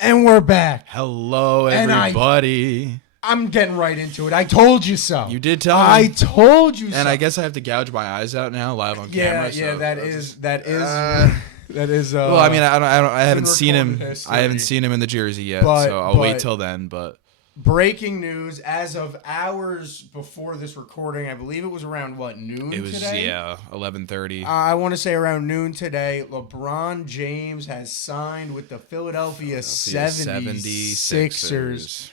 And we're back. Hello, everybody. I'm getting right into it. I told you so. You did tell me. I told you so. And I guess I have to gouge my eyes out now live on camera. Yeah, so that is. well, I mean, I haven't seen him. history. I haven't seen him in the jersey yet, so I'll wait till then. But breaking news: as of hours before this recording, I believe it was around noon. It was today? 11:30. I want to say around noon today. LeBron James has signed with the Philadelphia 76ers.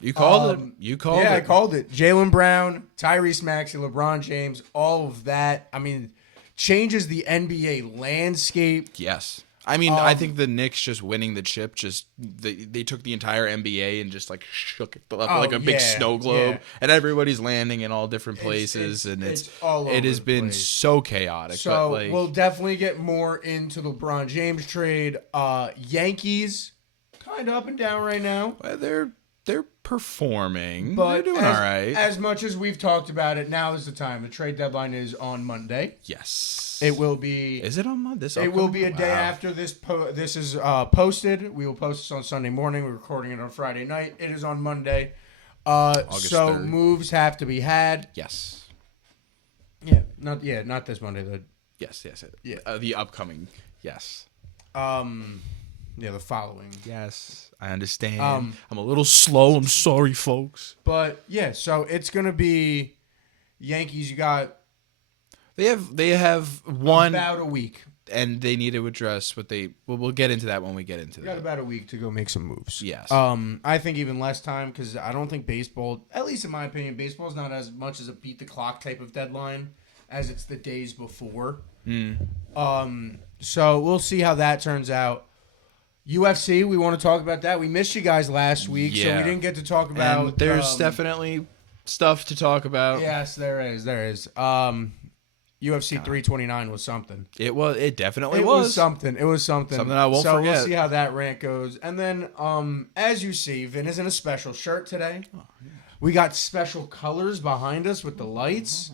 You called it. You called it. Yeah, I called it. Jaylen Brown, Tyrese Maxey, LeBron James, all of that. I mean, changes the NBA landscape. Yes. I mean, I think the Knicks just winning the chip, they took the entire NBA and just like shook it up like a big snow globe, and everybody's landing in all different places, it's all over. It has been so chaotic. So but we'll definitely get more into the LeBron James trade. Yankees, kind of up and down right now. They're performing, but they're doing all right. As much as we've talked about it, now is the time. The trade deadline is on Monday. Yes. It will be. Is it on Monday? It will be a day after this. This is posted. We will post this on Sunday morning. We're recording it on Friday night. It is on Monday. August so 3rd. Moves have to be had. Yes. Not this Monday. Yes. The upcoming. Yes. The following. Yes, I understand. I'm a little slow. I'm sorry, folks. But yeah, so it's gonna be Yankees. You got. They have one about a week, and they need to address what they. Well, we'll get into that when we get into that. Got about a week to go make some moves. Yes. I think even less time because I don't think baseball, at least in my opinion, baseball is not as much as a beat the clock type of deadline as it's the days before. So we'll see how that turns out. UFC, we want to talk about that. We missed you guys last week, so we didn't get to talk about. And there's definitely stuff to talk about. Yes, there is. UFC 329 was something. It definitely was. It was something. Something I won't forget. So we'll see how that rant goes. And then, as you see, Vin is in a special shirt today. Oh, yeah. We got special colors behind us with the lights.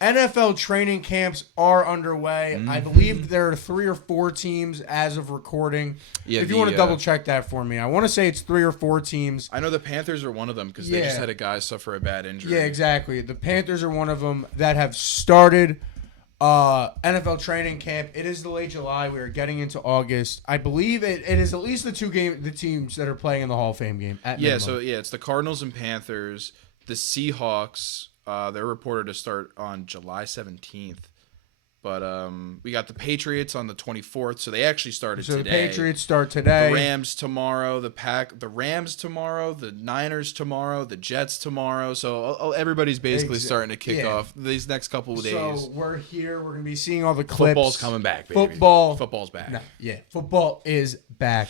NFL training camps are underway. I believe there are 3 or 4 teams as of recording. Yeah, if you want to double check that for me. I want to say it's 3 or 4 teams. I know the Panthers are one of them because they just had a guy suffer a bad injury. Yeah, exactly. The Panthers are one of them that have started NFL training camp. It is the late July. We are getting into August. I believe it is at least the teams that are playing in the Hall of Fame game. It's the Cardinals and Panthers, the Seahawks. They're reported to start on July 17th. But we got the Patriots on the 24th, so they actually started today. So the Patriots start today. The Rams tomorrow, the Rams tomorrow, the Niners tomorrow, the Jets tomorrow. So everybody's basically starting to kick off these next couple of days. So we're here. We're going to be seeing all the clips. Football's coming back, baby. Football's back. No, football is back.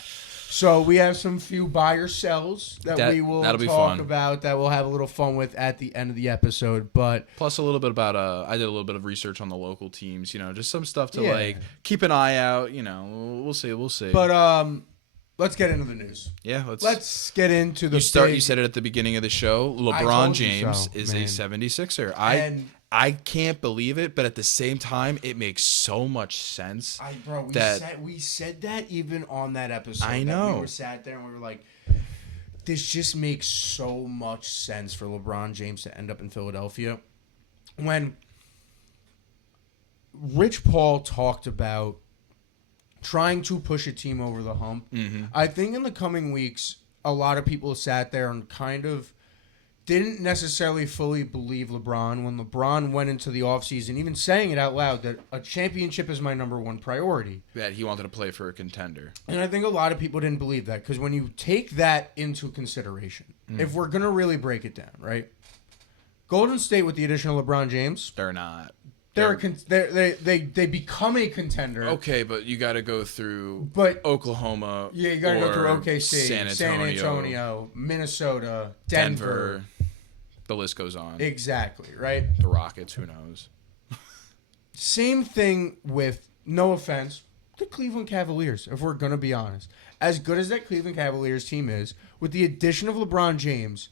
So we have some few buy or sells that we will talk about that we'll have a little fun with at the end of the episode. But plus a little bit about I did a little bit of research on the local teams, just some stuff to keep an eye out, we'll see. But let's get into the news. Yeah, let's get into the You said it at the beginning of the show. LeBron James is a 76er. I can't believe it, but at the same time, it makes so much sense. We said that even on that episode. I know. We were sat there and we were like, this just makes so much sense for LeBron James to end up in Philadelphia. When Rich Paul talked about trying to push a team over the hump, I think in the coming weeks, a lot of people sat there and kind of didn't necessarily fully believe LeBron when LeBron went into the offseason, even saying it out loud, that a championship is my number one priority. That he wanted to play for a contender. And I think a lot of people didn't believe that because when you take that into consideration, if we're going to really break it down, right? Golden State with the addition of LeBron James. They're not. They become a contender. Okay, but you got to go through Oklahoma. Yeah, you got to go through OKC, San Antonio, Minnesota, Denver. The list goes on. Exactly, right? The Rockets, who knows? Same thing with, no offense, the Cleveland Cavaliers, if we're going to be honest. As good as that Cleveland Cavaliers team is, with the addition of LeBron James,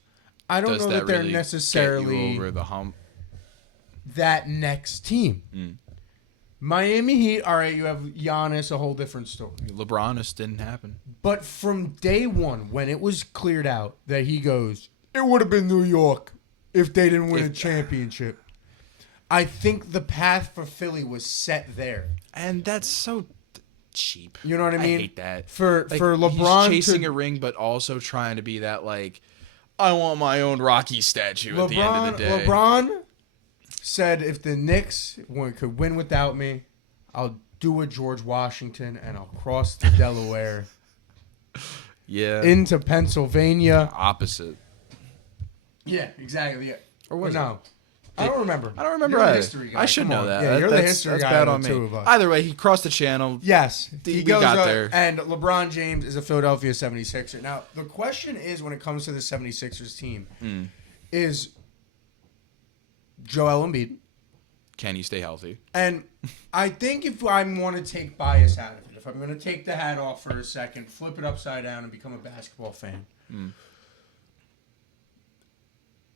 I don't know that they're necessarily get you over the hump. That next team. Miami Heat, all right, you have Giannis, a whole different story. LeBron didn't happen. But from day one, when it was cleared out that he goes, it would have been New York if they didn't win a championship. I think the path for Philly was set there. And that's so cheap. You know what I mean? I hate that. For LeBron he's chasing a ring, but also trying to be that, like, I want my own Rocky statue at the end of the day. LeBron said if the Knicks could win without me, I'll do a George Washington and I'll cross the Delaware into Pennsylvania. Opposite. Yeah, exactly. Yeah. Or was no. I don't remember. I don't remember You're either. the history guy. I should know that. Yeah, you're the history that's guy. Bad of on the me. two of us. Either way, he crossed the channel. Yes. We got there. And LeBron James is a Philadelphia 76er. Now, the question is when it comes to the 76ers team is Joel Embiid. Can he stay healthy? And I think if I want to take bias out of it, if I'm going to take the hat off for a second, flip it upside down, and become a basketball fan.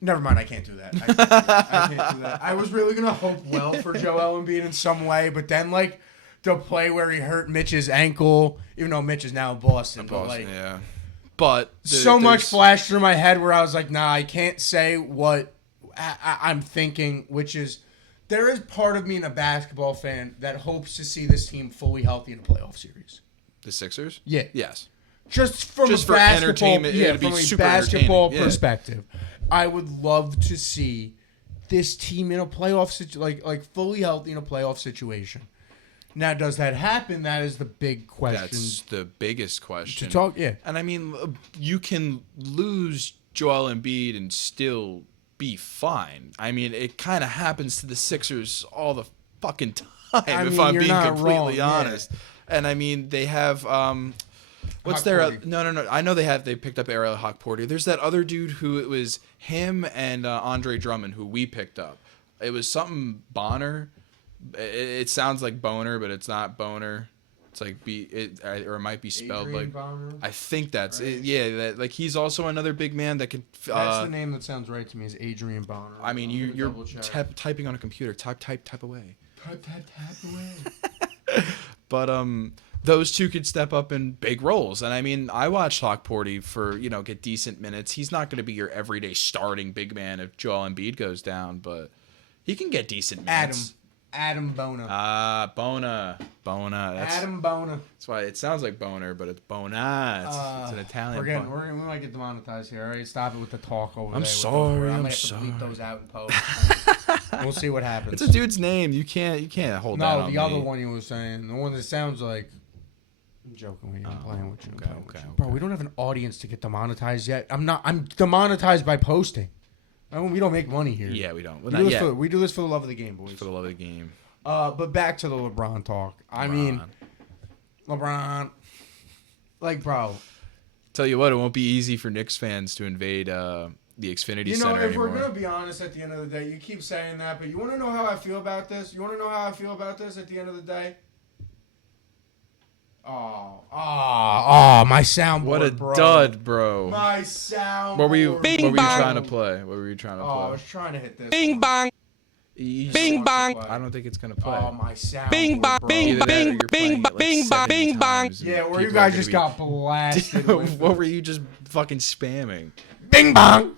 Never mind, I can't do that. I can't do that. I was really going to hope well for Joel Embiid in some way, but then, like, the play where he hurt Mitch's ankle, even though Mitch is now in Boston. Yeah. But so much flashed through my head where I was like, nah, I can't say what I'm thinking, which is there is part of me, in a basketball fan, that hopes to see this team fully healthy in a playoff series. The Sixers? Yeah. Yes. Just from a basketball, from a basketball perspective, I would love to see this team in a playoff like fully healthy in a playoff situation. Now, does that happen? That is the big question. That's the biggest question. To talk, yeah. And I mean, you can lose Joel Embiid and still be fine. I mean, it kind of happens to the Sixers all the fucking time, if I'm being completely honest. Yeah. And I mean, they have what's their no. I know they picked up Ariel Hawk-Porter. There's that other dude who it was him and Andre Drummond who we picked up. It was something Bonner. It sounds like Boner, but it's not Boner. It's like or it might be spelled Adrian like Bonner. I think that's right. It. Yeah, like he's also another big man that can. That's the name that sounds right to me. Is Adrian Bonner. I mean, you're typing on a computer. Type away. Type away. But those two could step up in big roles, and I mean, I watched Hawk-Porter for get decent minutes. He's not going to be your everyday starting big man if Joel Embiid goes down, but he can get decent minutes. Adam Bona. Bona. Adam Bona. That's why it sounds like Boner, but it's Bona. It's an Italian. We might get demonetized here. All right, stop it with the talk over there. I'm sorry. I'm have to bleep those out in post. We'll see what happens. It's a dude's name. You can't hold that on No, me. the other one you were saying, the one that sounds like. I'm joking with you. I'm playing with you. Okay. Bro, we don't have an audience to get demonetized yet. I'm demonetized by posting. We don't make money here. Yeah, we don't. We do this for the love of the game, boys. For the love of the game. But back to the LeBron talk. I mean, LeBron, like, bro. Tell you what, it won't be easy for Knicks fans to invade the Xfinity Center if anymore. We're going to be honest at the end of the day, you keep saying that, but you want to know how I feel about this? You want to know how I feel about this at the end of the day? My soundboard, what a bro. dud, bro. My soundboard. What were you trying to play? I was trying to hit this. Bing bang. Bing bang. I don't think it's gonna play. Oh, my soundboard, bing bang. Bing bang. Bing bang. Bing bang. Yeah, or you guys just got blasted. What were you just fucking spamming? Bing bang.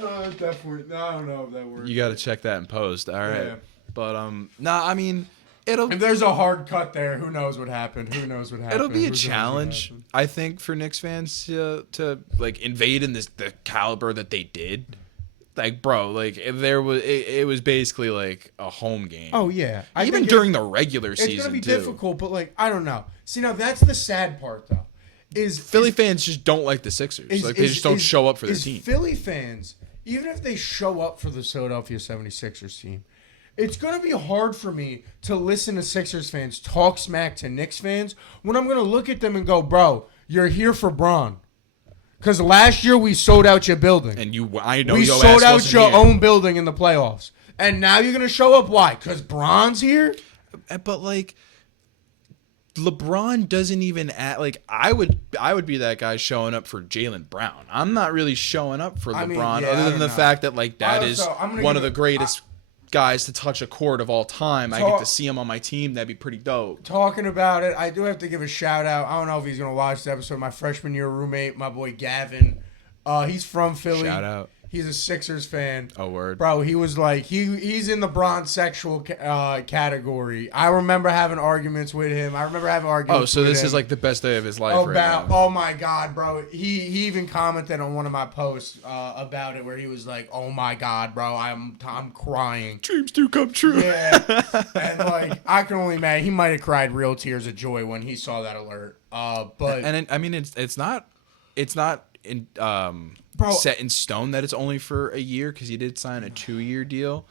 Definitely. No, I don't know if that works. You got to check that in post. All right. Yeah. But I mean. If there's a hard cut there, who knows what happened? It'll be a challenge, I think, for Knicks fans to like invade in the caliber that they did. Like, bro, like if it was basically like a home game. Oh yeah, even during the regular season. It's gonna be difficult, but like I don't know. See, now that's the sad part though. Philly fans just don't like the Sixers. They just don't show up for their team. Philly fans, even if they show up for the Philadelphia 76ers team. It's going to be hard for me to listen to Sixers fans talk smack to Knicks fans when I'm going to look at them and go, bro, you're here for Bron. Because last year we sold out your building. And I know we sold out your own building in the playoffs. And now you're going to show up. Why? Because Bron's here? But, like, LeBron doesn't even act like I would be that guy showing up for Jaylen Brown. I'm not really showing up for LeBron other than the fact that, like, that is one of the greatest guys to touch a court of all time. I get to see him on my team. That'd be pretty dope. Talking about it, I do have to give a shout out. I don't know if he's gonna watch the episode. My freshman year roommate, my boy Gavin. He's from Philly. Shout out. He's a Sixers fan. Oh, word. Bro, he was like, he's in the bronze-sexual category. I remember having arguments with him. Oh, so this is like the best day of his life right now. Oh, my God, bro. He even commented on one of my posts about it where he was like, oh, my God, bro, I'm crying. Dreams do come true. Yeah. And, like, I can only imagine. He might have cried real tears of joy when he saw that alert. But I mean, it's not in set in stone that it's only for a year because he did sign a 2-year deal.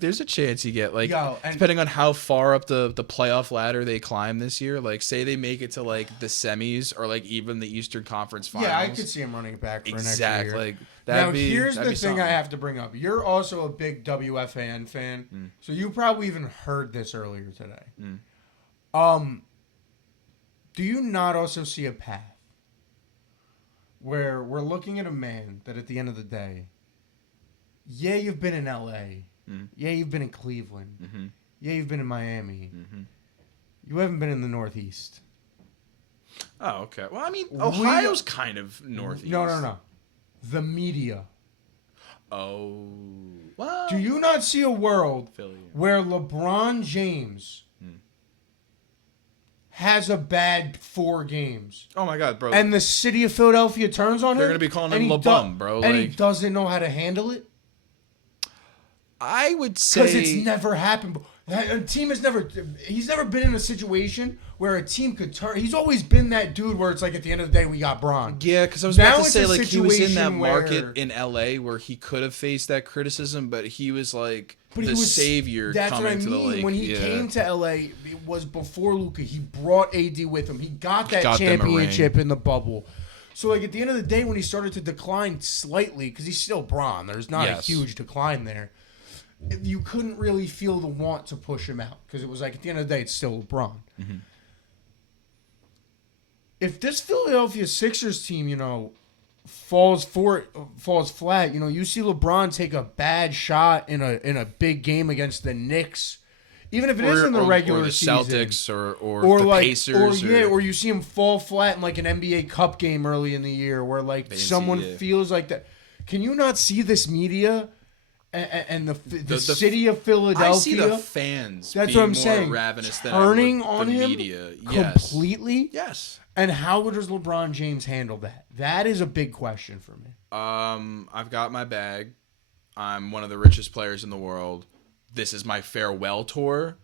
There's a chance you get depending on how far up the playoff ladder they climb this year. Like, say they make it to like the semis or like even the Eastern Conference Finals. Yeah, I could see him running it back for next year. Exactly. Here's the thing I have to bring up. You're also a big WFAN fan, so you probably even heard this earlier today. Do you not also see a path where we're looking at a man that at the end of the day, yeah, you've been in LA. Yeah, you've been in Cleveland. Yeah, you've been in Miami. You haven't been in the Northeast. Oh, okay. Well, I mean, Ohio's kind of Northeast. No. The media. Oh. Well, do you not see a world where LeBron James has a bad 4 games? Oh my God, bro! And the city of Philadelphia turns on him. They're gonna be calling him LeBum, bro. And he doesn't know how to handle it. I would say because it's never happened. A team has never. He's never been in a situation where a team could turn. He's always been that dude where it's like at the end of the day we got Bron. Yeah, because I was about to say like he was in that market in LA where he could have faced that criticism, but he was like savior. That's coming what I mean. To the league. When he came to LA, it was before Luka. He brought AD with him. He got that championship in the bubble. So like at the end of the day, when he started to decline slightly, because he's still Bron, there's not a huge decline there. You couldn't really feel the want to push him out because it was like at the end of the day, it's still LeBron. If this Philadelphia Sixers team, falls flat, you see LeBron take a bad shot in a big game against the Knicks, even if it is in the regular season, Celtics or the Pacers, or you see him fall flat in like an NBA Cup game early in the year where like someone feels like that. Can you not see this media? And the city of Philadelphia. I see the fans. That's what I'm saying. Ravenous turning on him media. Completely. Yes. And how does LeBron James handle that? That is a big question for me. I've got my bag. I'm one of the richest players in the world. This is my farewell tour.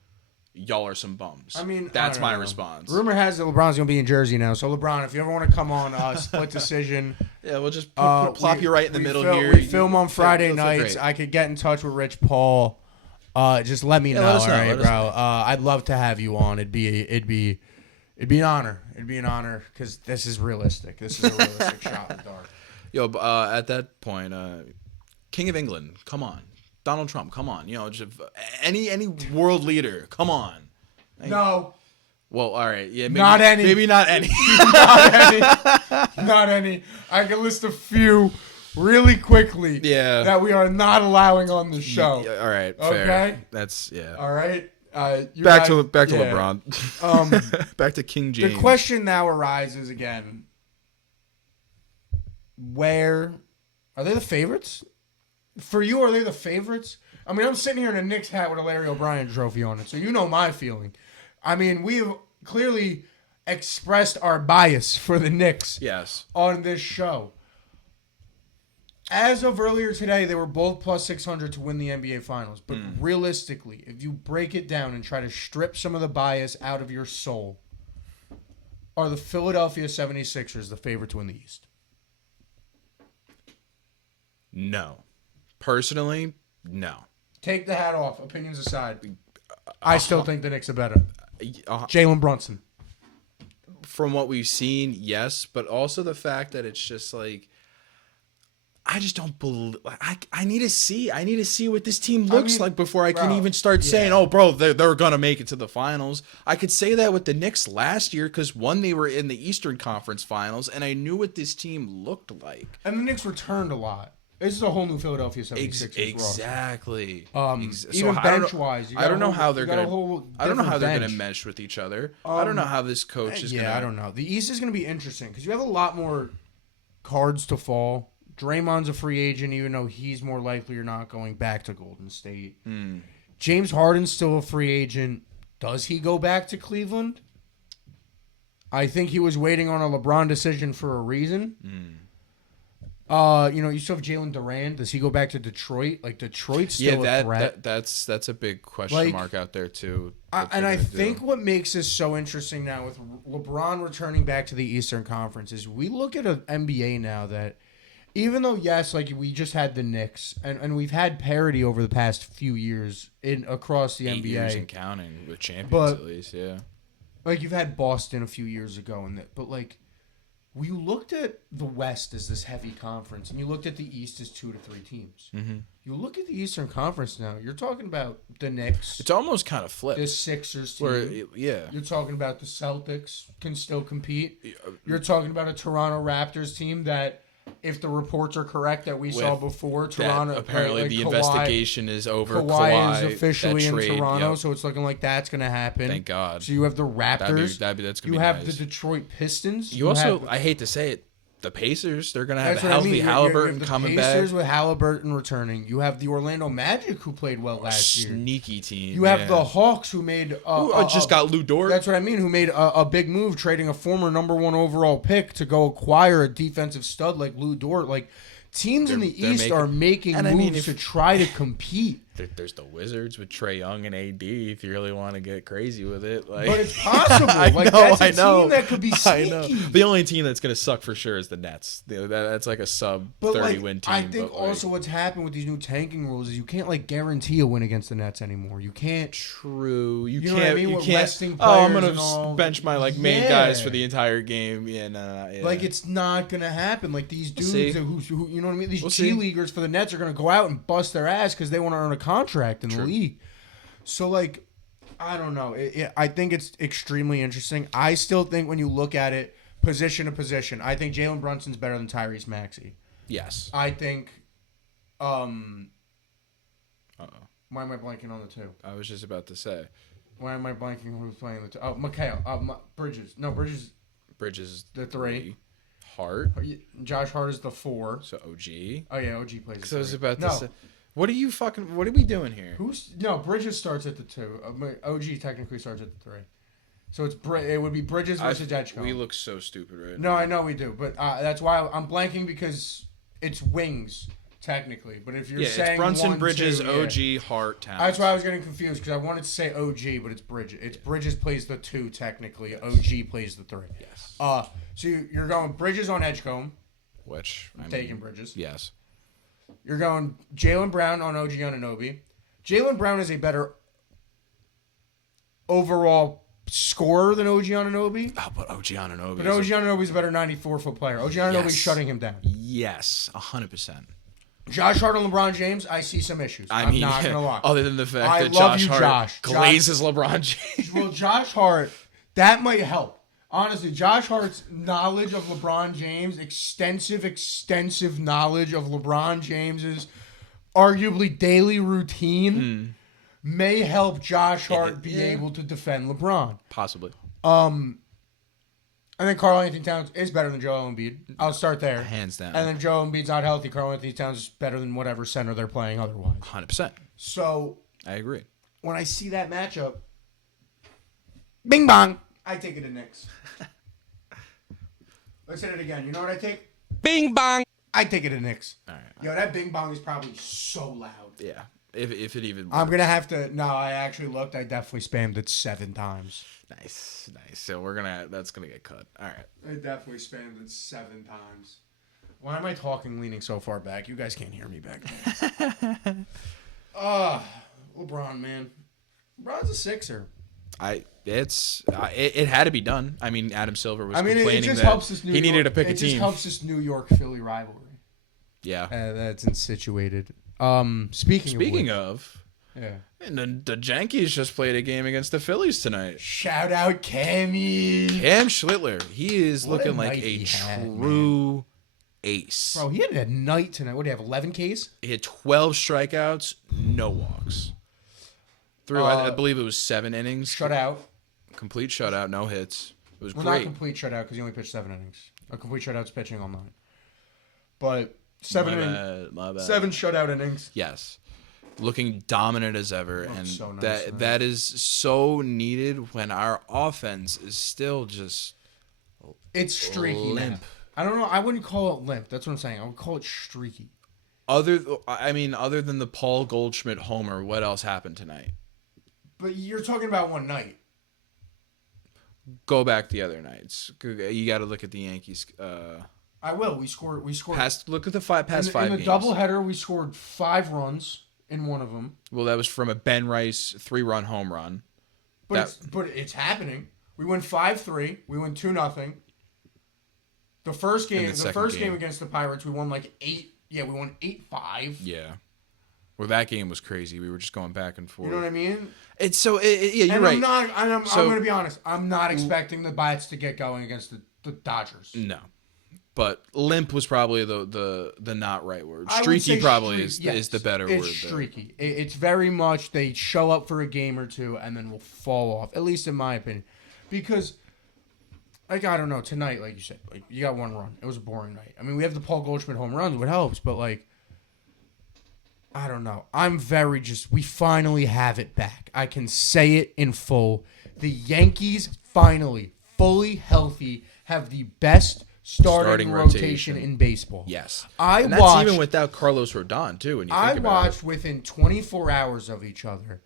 Y'all are some bums. I mean, that's my response. Rumor has it LeBron's gonna be in Jersey now. So LeBron, if you ever want to come on Split Decision, yeah, we'll just plop you right in the middle here. We film on Friday nights. I could get in touch with Rich Paul. Just let me know, all right, bro. I'd love to have you on. It'd be an honor. It'd be an honor because this is realistic. This is a realistic shot in the dark. Yo, at that point, King of England, come on. Donald Trump, come on. Just any world leader, come on. No. Well, all right. Yeah, maybe not any. Maybe not any. Not any. I can list a few really quickly. Yeah. That we are not allowing on the show. Yeah, all right. Okay. Fair. That's All right. Back to LeBron. Back to King James. The question now arises again. Where are they the favorites? For you, are they the favorites? I mean, I'm sitting here in a Knicks hat with a Larry O'Brien trophy on it, so you know my feeling. I mean, we have clearly expressed our bias for the Knicks on this show. As of earlier today, they were both plus 600 to win the NBA Finals. But realistically, if you break it down and try to strip some of the bias out of your soul, are the Philadelphia 76ers the favorite to win the East? No. Personally, no. Take the hat off. Opinions aside. I still think the Knicks are better. Jalen Brunson. From what we've seen, yes. But also the fact that it's just like, I just don't believe. I need to see. I need to see what this team looks like before I can even start saying, "Oh, bro, they're gonna make it to the finals." I could say that with the Knicks last year because they were in the Eastern Conference Finals, and I knew what this team looked like. And the Knicks returned a lot. This is a whole new Philadelphia 76ers exactly. Even bench wise, I don't know how they're gonna mesh with each other. I don't know how this coach is gonna. I don't know. The East is gonna be interesting because you have a lot more cards to fall. Draymond's a free agent, even though he's more likely or not going back to Golden State. James Harden's still a free agent. Does he go back to Cleveland? I think he was waiting on a LeBron decision for a reason. You still have Jalen Durant. Does he go back to Detroit? Like, Detroit's still a threat. That's a big question mark out there, too. I think what makes this so interesting now with LeBron returning back to the Eastern Conference is we look at an NBA now that even though, yes, like we just had the Knicks, and we've had parity over the past few years across the 8 NBA. years and counting with champions, at least, yeah. Like, you've had Boston a few years ago, but, like, you looked at the West as this heavy conference, and you looked at the East as 2 to 3 teams. You look at the Eastern Conference now, you're talking about the Knicks. It's almost kind of flipped. The Sixers team. You're talking about the Celtics can still compete. You're talking about a Toronto Raptors team that, if the reports are correct that we saw before, Toronto apparently the investigation is over. Kawhi is officially in Toronto, so it's looking like that's going to happen. Thank God. So you have the Raptors. That's you have the Detroit Pistons. You also, I hate to say it, the Pacers. They're going to have a healthy Halliburton coming back. Pacers with Halliburton returning. You have the Orlando Magic who played well last year. Sneaky team. You have the Hawks who made just got Lou Dort. That's what I mean. Who made a big move, trading a former number 1 overall pick to go acquire a defensive stud like Lou Dort. Like, teams in the East are making moves to try to compete. There's the Wizards with Trae Young and AD. If you really want to get crazy with it, like, but it's possible. That's a team that could be sneaky. I know. The only team that's going to suck for sure is the Nets. That's like a sub 30 win team. I think also what's happened with these new tanking rules is you can't guarantee a win against the Nets anymore. You can't. True. You know can't. What I mean? You with can't. Resting I'm going to bench my main guys for the entire game. Like, it's not going to happen. Like, these dudes who you know what I mean. These G leaguers for the Nets are going to go out and bust their ass because they want to earn a contract in the league. So, like, I don't know. I think it's extremely interesting. I still think when you look at it position to position, I think Jalen Brunson's better than Tyrese Maxey. Yes. I think. Why am I blanking on the two? I was just about to say. Why am I blanking who's playing the two? Oh, Mikhail. Bridges. No, Bridges. Bridges. The 3. Hart. Josh Hart is the 4. So OG. Oh yeah, OG plays. Because I was about to say. What are we doing here? Bridges starts at the 2. OG technically starts at the 3. So it would be Bridges versus Edgecombe. We look so stupid right now. No, I know we do, but that's why I'm blanking because it's wings technically. But if you're saying it's Brunson, 1, Bridges, 2, OG, Hart, Towns. That's why I was getting confused because I wanted to say OG, but it's Bridges. It's Bridges plays the 2 technically. OG plays the 3. Yes. So you're going Bridges on Edgecombe. Which I'm taking Bridges. Yes. You're going Jaylen Brown on OG Anunoby. Jaylen Brown is a better overall scorer than OG Anunoby. Oh, but OG Anunoby. But OG Anunoby's a better 94-foot player. OG Anunoby's shutting him down. Yes, 100%. Josh Hart and LeBron James, I see some issues. I'm not going to lie. Other than the fact that Josh Hart glazes LeBron James. Well, Josh Hart, that might help. Honestly, Josh Hart's knowledge of LeBron James, extensive knowledge of LeBron James's arguably daily routine may help Josh Hart be able to defend LeBron. Possibly. And then Karl Anthony Towns is better than Joel Embiid. I'll start there. Hands down. And then Joel Embiid's not healthy. Karl Anthony Towns is better than whatever center they're playing otherwise. 100%. So I agree. When I see that matchup, bing bong, I take it to Knicks. Let's hit it again. You know what I take? Bing bong. I take it to Knicks. All right. Yo, that bing bong is probably so loud. Yeah. If it even works. I'm going to have to... No, I actually looked. I definitely spammed it 7 times. Nice. So that's going to get cut. All right. I definitely spammed it 7 times. Why am I talking leaning so far back? You guys can't hear me back there. LeBron, man. LeBron's a Sixer. It had to be done. I mean, Adam Silver was complaining it just that helps this he needed to pick a team. It just helps this New York-Philly rivalry. Yeah. That's insituated. Speaking of, yeah. And the Yankees just played a game against the Phillies tonight. Shout out Cammy. Cam Schlittler. He is looking like a true ace. Bro, he had a night tonight. What do you have, 11 Ks? He had 12 strikeouts, no walks. I believe it was 7 innings. Shutout. Complete shutout, no hits. It was great. Not complete shutout because he only pitched 7 innings. A complete shutout's pitching all night. But 7 shutout innings. Yes. Looking dominant as ever. And so nice, that is so needed when our offense is still just it's streaky limp. Now. I don't know. I wouldn't call it limp. That's what I'm saying. I would call it streaky. Other than the Paul Goldschmidt homer, what else happened tonight? But you're talking about one night. Go back the other nights. You got to look at the Yankees. I will. We scored. Look at the past 5 games. In the doubleheader, we scored 5 runs in one of them. Well, that was from a Ben Rice 3-run home run. But it's happening. We win 5-3. We win 2-0. The first game against the Pirates, we won like 8. Yeah, we won 8-5. Yeah. Well, that game was crazy. We were just going back and forth. You know what I mean? It's so yeah, you're right. I'm going to be honest. I'm not expecting the Bats to get going against the Dodgers. No. But limp was probably the not right word. Streaky probably is the better word. It's streaky. It's very much they show up for a game or two and then will fall off, at least in my opinion. Because, like, I don't know, tonight, like you said, like you got 1 run. It was a boring night. I mean, we have the Paul Goldschmidt home runs, what helps, but, like, I don't know. We finally have it back. I can say it in full. The Yankees finally, fully healthy, have the best starting rotation in baseball. Yes. That's even without Carlos Rodon, too, when you think about it. I watched within 24 hours of each other,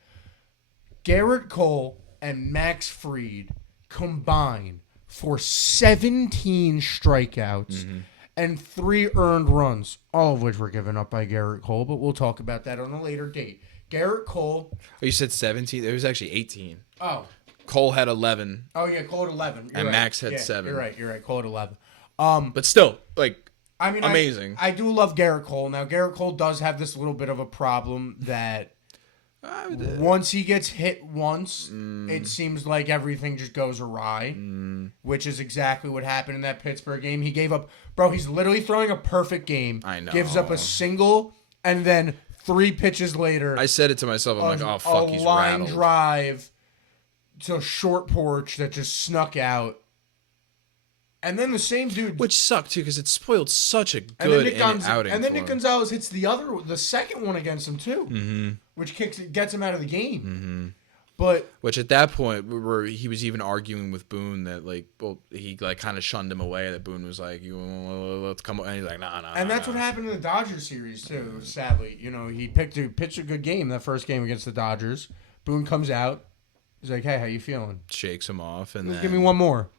Garrett Cole and Max Fried combine for 17 strikeouts and 3 earned runs, all of which were given up by Garrett Cole, but we'll talk about that on a later date. Garrett Cole... Oh, you said 17? It was actually 18. Oh. Cole had 11. Oh, yeah, Cole had 11. And right. Max had 7. You're right. Cole had 11. But still, like, amazing. I do love Garrett Cole. Now, Garrett Cole does have this little bit of a problem that once he gets hit once, it seems like everything just goes awry, which is exactly what happened in that Pittsburgh game. He gave up... Bro, he's literally throwing a perfect game. I know. Gives up a single, and then 3 pitches later... I said it to myself. I'm like, oh, fuck, he's line rattled. Drive to short porch that just snuck out. And then the same dude... Which sucked, too, because it spoiled such a good outing. And then Nick Gonzalez hits the second one against him, too. Which gets him out of the game. But... Which at that point, where he was even arguing with Boone that, he kind of shunned him away, that Boone was like, let's come... And he's like, nah. And that's what happened in the Dodgers series, too, sadly. You know, he pitched a good game, that first game against the Dodgers. Boone comes out. He's like, hey, how you feeling? Shakes him off, and then... Give me one more.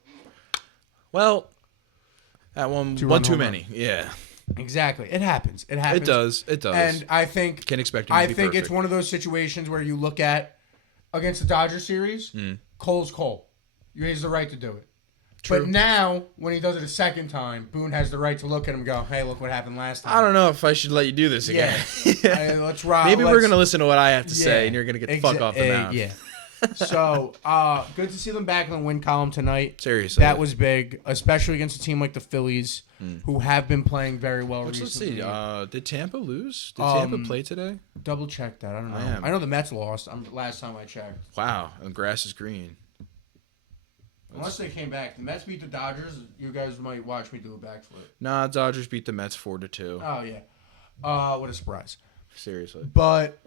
Well, that one too many. Yeah. Exactly. It happens. It does. And I think... Can't expect him to be perfect. It's one of those situations where you look at, against the Dodgers series, Cole's Cole. He has the right to do it. True. But now, when he does it a second time, Boone has the right to look at him and go, hey, look what happened last time. I don't know if I should let you do this again. Yeah. Let's rock. Maybe we're going to listen to what I have to say, and you're going to get the fuck off the mound. Yeah. So, good to see them back in the win column tonight. Seriously. That was big, especially against a team like the Phillies, who have been playing very well recently. Let's see. Did Tampa lose? Did Tampa play today? Double check that. I don't know. I know the Mets lost last time I checked. Wow. And grass is green. Unless they came back. The Mets beat the Dodgers. You guys might watch me do a backflip. Nah, Dodgers beat the Mets 4-2. Oh, yeah. What a surprise. Seriously. But...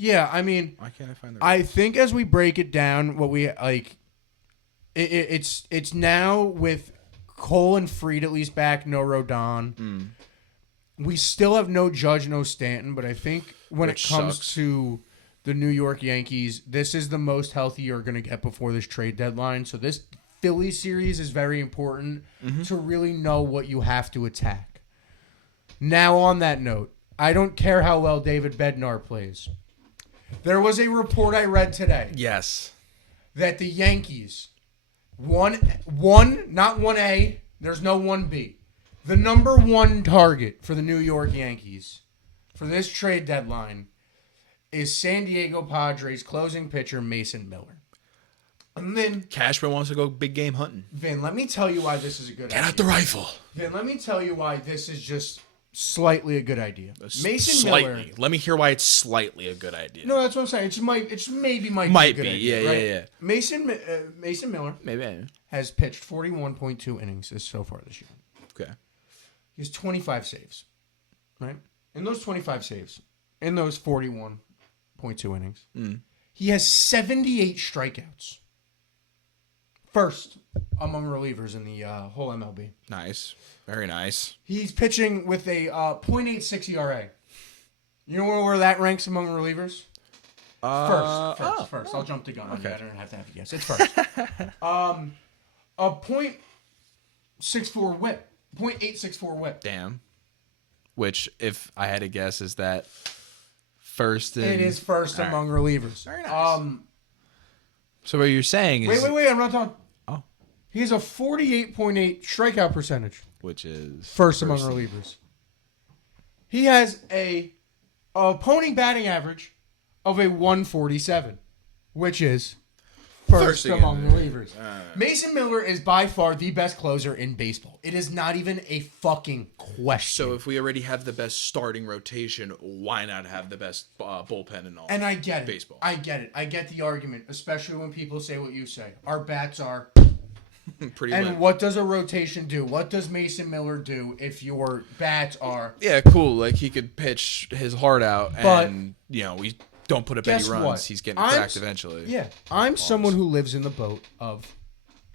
Yeah, I mean, why can't I find the I think as we break it down, what we like, it's now with Cole and Fried at least back, no Rodon. We still have no Judge, no Stanton, but I think when it comes to the New York Yankees, this is the most healthy you're going to get before this trade deadline. So this Philly series is very important to really know what you have to attack. Now, on that note, I don't care how well David Bednar plays. There was a report I read today. Yes. That the Yankees, not 1A, there's no 1B. The number 1 target for the New York Yankees for this trade deadline is San Diego Padres closing pitcher Mason Miller. And then Cashman wants to go big game hunting. Vin, let me tell you why this is a good idea. Get out the rifle. Vin, let me tell you why this is just slightly a good idea. Mason Miller. Let me hear why it's slightly a good idea. No, that's what I'm saying. It maybe might be a good idea, right? Yeah. Mason Miller Maybe. has pitched 41.2 innings so far this year. Okay. He has 25 saves, right? In those 25 saves, in those 41.2 innings, he has 78 strikeouts. First among relievers in the whole MLB. Nice. Very nice. He's pitching with a .86 ERA. You know where that ranks among relievers? First. I'll jump the gun. Okay. I don't have to have a guess. It's first. A .64 whip. .864 whip. Damn. Which, if I had to guess, is that first in... It is first among relievers. Very nice. So what you're saying is... Wait. I'm not done. Oh. He has a 48.8 strikeout percentage. Which is... First among relievers. He has a opponent batting average of a 147, which is first among relievers. Mason Miller is by far the best closer in baseball. It is not even a fucking question. So if we already have the best starting rotation, why not have the best bullpen and all? And I get it. Baseball. I get it. I get the argument, especially when people say what you say. Our bats are pretty and limp. What does a rotation do? What does Mason Miller do if your bats are... Yeah, cool. Like, he could pitch his heart out and, we don't put up any runs. What? He's getting cracked eventually. Yeah. I'm someone who lives in the boat of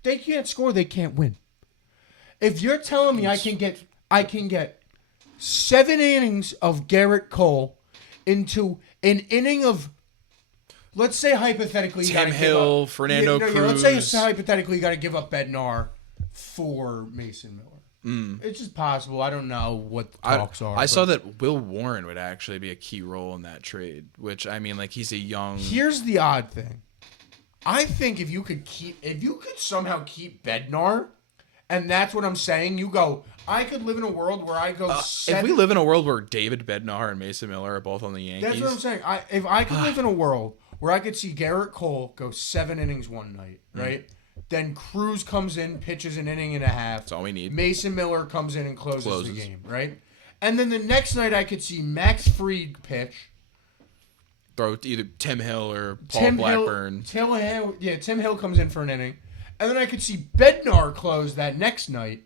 they can't score, they can't win. If you're telling me I can get 7 innings of Garrett Cole into an inning of, let's say hypothetically, Tim Hill, Fernando Cruz. Let's say hypothetically you got to give up Bednar for Mason Miller. It's just possible. I don't know what the talks are. I saw that Will Warren would actually be a key role in that trade, which, I mean, like, he's a young... Here's the odd thing. I think if you could somehow keep Bednar, and that's what I'm saying, you go, I could live in a world where I go... If we live in a world where David Bednar and Mason Miller are both on the Yankees... That's what I'm saying. If I could live in a world where I could see Garrett Cole go 7 innings one night, right? Then Cruz comes in, pitches an inning and a half. That's all we need. Mason Miller comes in and closes the game, right? And then the next night I could see Max Fried pitch. Throw either Tim Hill or Paul Blackburn. Tim Hill comes in for an inning. And then I could see Bednar close that next night.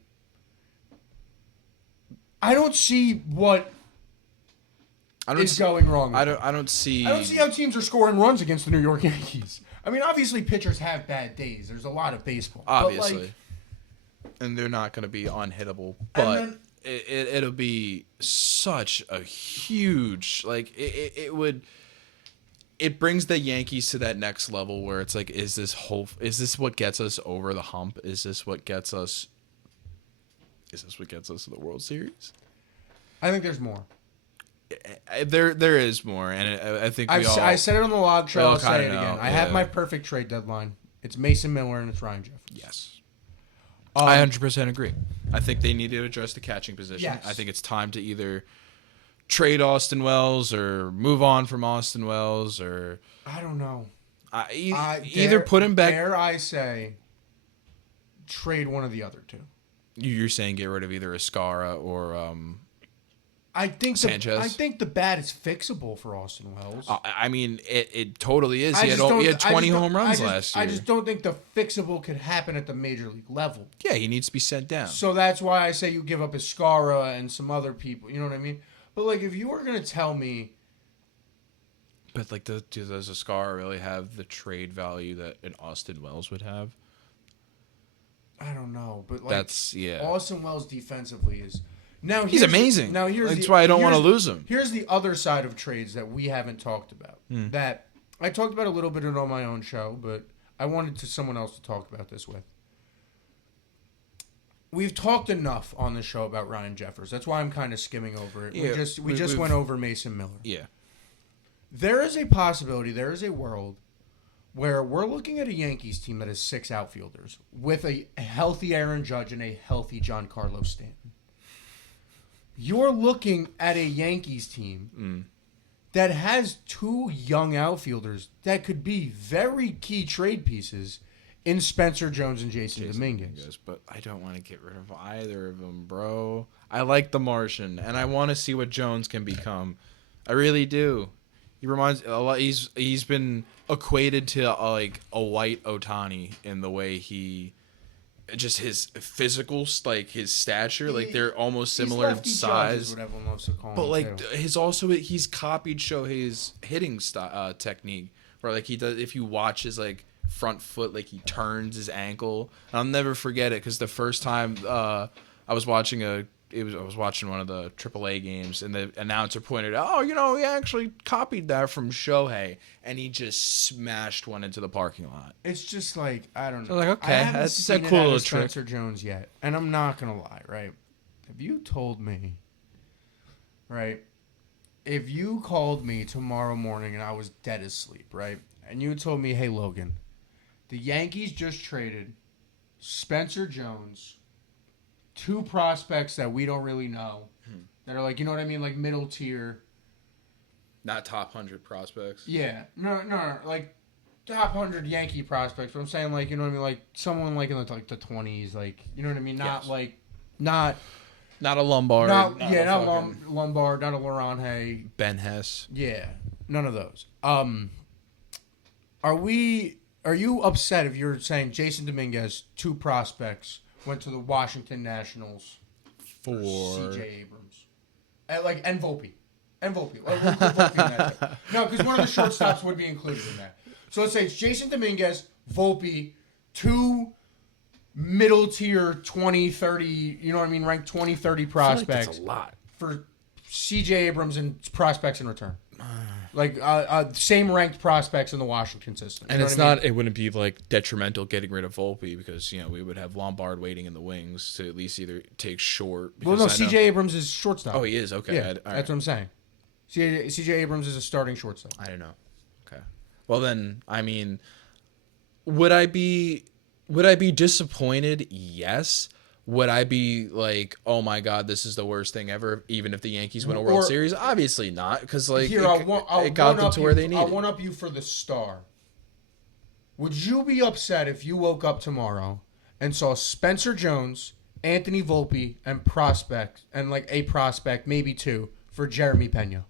I don't see what is going wrong. I don't see how teams are scoring runs against the New York Yankees. I mean, obviously, pitchers have bad days. There's a lot of baseball. Obviously. And they're not going to be unhittable. But it'll be such a huge... Like, it brings the Yankees to that next level where it's like, is this what gets us over the hump? Is this what gets us to the World Series? I think there's more. There is more, and I think I said it on the log show. I'll say it again. I have my perfect trade deadline. It's Mason Miller and it's Ryan Jeffers. Yes, I 100% agree. I think they need to address the catching position. Yes. I think it's time to either trade Austin Wells or move on from Austin Wells, or I don't know. Either put him back. Dare I say, trade one of the other two. You're saying get rid of either Escara or I think Sanchez. I think the bat is fixable for Austin Wells. I mean, it totally is. He had 20 home runs last year. I just don't think the fixable could happen at the major league level. Yeah, he needs to be sent down. So that's why I say you give up Escara and some other people. You know what I mean? But like, if you were gonna tell me, but like, does Escara really have the trade value that an Austin Wells would have? I don't know, but like, Austin Wells defensively is. Now he's amazing. That's why I don't want to lose him. Here's the other side of trades that we haven't talked about. That I talked about a little bit on my own show, but I wanted someone else to talk about this with. We've talked enough on the show about Ryan Jeffers. That's why I'm kind of skimming over it. Yeah, we just went over Mason Miller. Yeah. There is a possibility, there is a world where we're looking at a Yankees team that has 6 outfielders with a healthy Aaron Judge and a healthy Giancarlo Stanton. You're looking at a Yankees team that has 2 young outfielders that could be very key trade pieces in Spencer Jones and Jason Dominguez. But I don't want to get rid of either of them, bro. I like the Martian, and I want to see what Jones can become. I really do. He reminds a lot. He's been equated to like a white Ohtani in the way he, just his physical, like his stature, like they're almost similar in size. What everyone loves to call but him like too. he's copied Shohei's hitting technique, where like he does. If you watch his like front foot, like he turns his ankle. I'll never forget it because the first time I was watching one of the AAA games, and the announcer pointed out, "Oh, he actually copied that from Shohei," and he just smashed one into the parking lot. It's just like, I don't know. So like, okay, I haven't that's seen a cool little Spencer Jones yet, and I'm not gonna lie, right? If you told me, right, if you called me tomorrow morning and I was dead asleep, right, and you told me, "Hey, Logan, the Yankees just traded Spencer Jones, 2 prospects that we don't really know, that are like, you know what I mean, like middle tier." Not top 100 prospects. Yeah. No, like top 100 Yankee prospects. But I'm saying, like, you know what I mean, like someone like in the 20s, like, you know what I mean, not a Lombard. Not Lombard, not a Laurent. Ben Hess. Yeah, none of those. Are you upset if you're saying Jason Dominguez, 2 prospects, went to the Washington Nationals for C.J. Abrams, and Volpe? And Volpe. Like, we'll put Volpe in that too. No, because one of the shortstops would be included in that. So let's say it's Jason Dominguez, Volpe, 2 middle tier 20, 30, you know what I mean, ranked 20, 30 prospects. I feel like that's a lot. For C.J. Abrams and prospects in return. Like same ranked prospects in the Washington system. And it's not. It wouldn't be like detrimental getting rid of Volpe because we would have Lombard waiting in the wings to at least either take short. Well, no, C.J. Abrams is shortstop. Oh, he is. Okay, yeah, that's what I'm saying. C.J. Abrams is a starting shortstop. I don't know. Okay. Well then, I mean, would I be disappointed? Yes. Would I be like, oh my God, this is the worst thing ever, even if the Yankees win a World Series? Obviously not, because like it got them to where they needed. I'll one-up you for the star. Would you be upset if you woke up tomorrow and saw Spencer Jones, Anthony Volpe, and a prospect, maybe 2, for Jeremy Pena?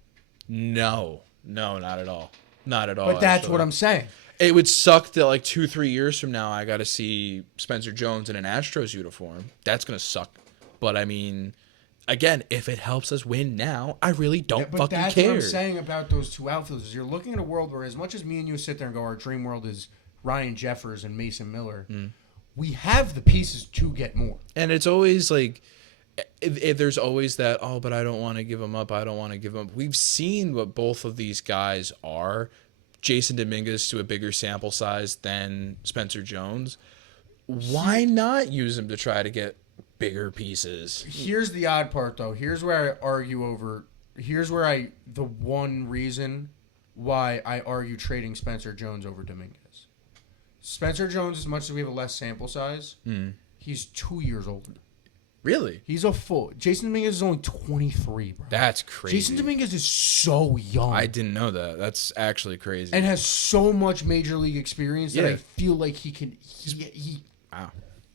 No, not at all. Not at all. But that's what I'm saying. It would suck that like 2-3 years from now I got to see Spencer Jones in an Astros uniform. That's gonna suck. But I mean, again, if it helps us win now, I really don't fucking care. But that's what I'm saying about those 2 outfielders. You're looking at a world where, as much as me and you sit there and go, our dream world is Ryan Jeffers and Mason Miller, we have the pieces to get more. And it's always like, if there's always that, oh, but I don't want to give them up. I don't want to give them up. We've seen what both of these guys are. Jason Dominguez to a bigger sample size than Spencer Jones. Why not use him to try to get bigger pieces? Here's the odd part, though. Here's where I argue over. The one reason why I argue trading Spencer Jones over Dominguez. Spencer Jones, as much as we have a less sample size, he's 2 years older. Really? He's Jason Dominguez is only 23, bro. That's crazy. Jason Dominguez is so young. I didn't know that. That's actually crazy. And has so much major league experience that I feel like he can. Wow.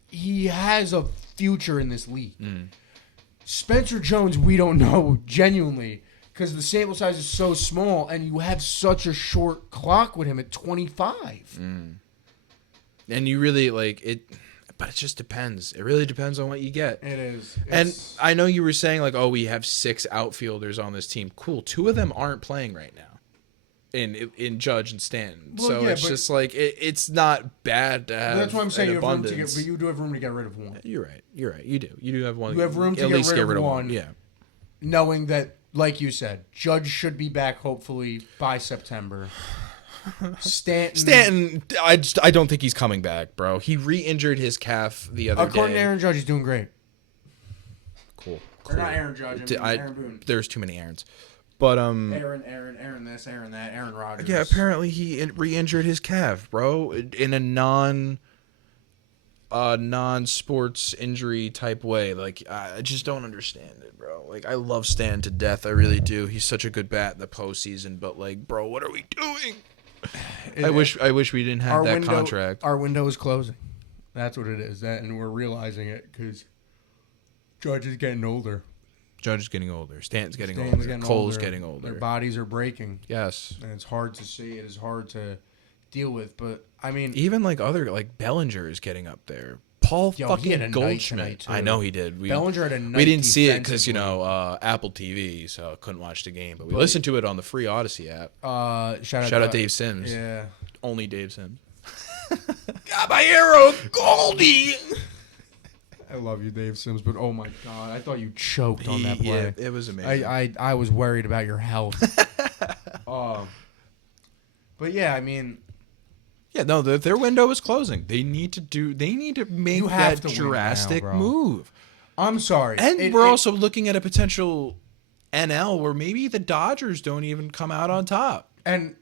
He has a future in this league. Spencer Jones, we don't know genuinely because the sample size is so small, and you have such a short clock with him at 25. And you really like it. But it just depends. It really depends on what you get. It is. And I know you were saying, like, oh, we have 6 outfielders on this team. Cool. 2 of them aren't playing right now in Judge and Stanton. Well, so it's just like, it's not bad to have. That's why I'm saying you have room to get, but you do have room to get rid of one. You're right. You do. You do have one. You have room to get rid of one. Yeah. Knowing that, like you said, Judge should be back hopefully by September. Stanton, I don't think he's coming back, bro. He re-injured his calf the other day. According to Aaron Judge, he's doing great. Cool. Or not Aaron Judge, Aaron Boone. There's too many Aarons. But Aaron this, Aaron that, Aaron Rodgers. Yeah, apparently he re-injured his calf, bro, in a non-sports injury type way. Like, I just don't understand it, bro. Like, I love Stan to death. I really do. He's such a good bat in the postseason. But, like, bro, what are we doing? I wish we didn't have that contract. Our window is closing. That's what it is. And we're realizing it because Judge is getting older. Judge is getting older. Stanton's getting older. Cole's getting older. Their bodies are breaking. Yes. And it's hard to see. It is hard to deal with. But, I mean... Even Bellinger is getting up there. Paul fucking Goldschmidt. I know he did. Bellinger had a night. We didn't see it because, Apple TV, so couldn't watch the game. But we listened to it on the free Odyssey app. Shout out Dave Sims. Yeah. Only Dave Sims. Caballero Goldie! I love you, Dave Sims, but oh my God, I thought you choked on that play. Yeah, it was amazing. I was worried about your health. But yeah, I mean... Yeah, no, their window is closing. They need to make that drastic move. I'm sorry. And we're also looking at a potential NL where maybe the Dodgers don't even come out on top. And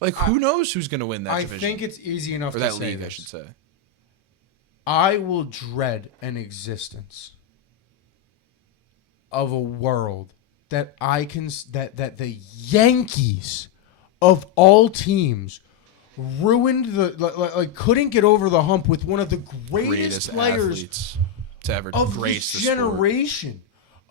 who knows who's going to win that division? I think it's easy enough to say that league, this. I should say. I will dread an existence of a world that that the Yankees of all teams ruined couldn't get over the hump with one of the greatest players to ever of this generation.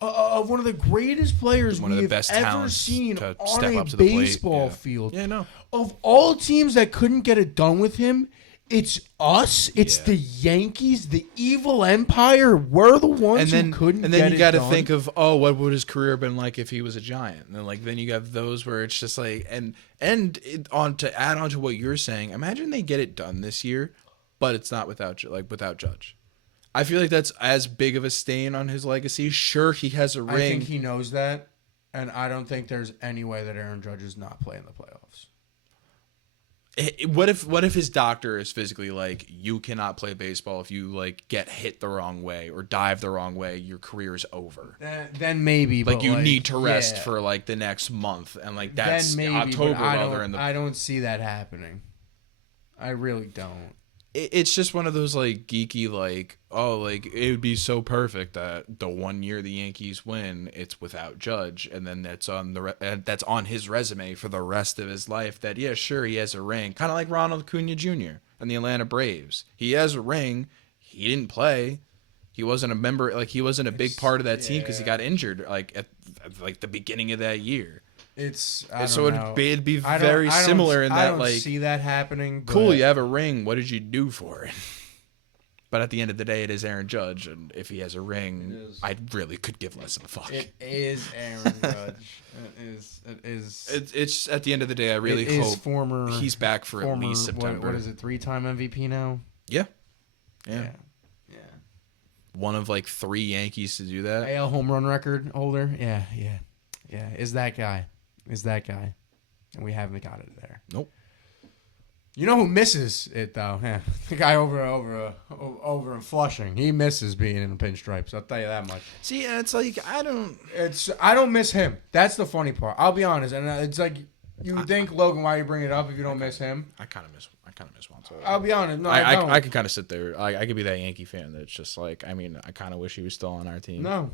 Of one of the greatest players we've ever seen on a baseball field. Yeah, no. Of all teams that couldn't get it done with him, it's us. It's the Yankees, the evil empire. We're the ones who couldn't get it done. And then you got to think of, what would his career have been like if he was a Giant? And then you got those where it's just to add on to what you're saying, imagine they get it done this year, but it's not without Judge. I feel like that's as big of a stain on his legacy. Sure, he has a ring. I think he knows that, and I don't think there's any way that Aaron Judge is not playing the playoffs. What if his doctor is physically like, you cannot play baseball if you get hit the wrong way or dive the wrong way, your career is over. Then maybe, but you need to rest for the next month, and that's maybe, October. I don't see that happening. I really don't. It's just one of those geeky it would be so perfect that the 1 year the Yankees win, it's without Judge, and then that's on his resume for the rest of his life. That sure, he has a ring, kind of like Ronald Acuna Jr. and the Atlanta Braves. He has a ring. He didn't play. He wasn't a member. He wasn't a big part of that team because he got injured at the beginning of that year. It'd be very similar in that I don't see that happening. But... Cool, you have a ring. What did you do for it? But at the end of the day, it is Aaron Judge, and if he has a ring, I really could give less of a fuck. It is Aaron Judge. It is. It's at the end of the day, I really hope he's back for at least September. What is it? 3-time MVP now? Yeah. One of 3 Yankees to do that. AL home run record holder. Yeah. Is that guy? And we haven't got it there. Nope. You know who misses it though? Yeah. The guy over in Flushing. He misses being in the pinstripes. I'll tell you that much. See, it's I don't miss him. That's the funny part. I'll be honest, and it's you would think, Logan, why you bring it up if you don't miss him? I kind of miss one. So I'll be honest. No, I don't. I can kind of sit there. I could be that Yankee fan that's just I kind of wish he was still on our team. No.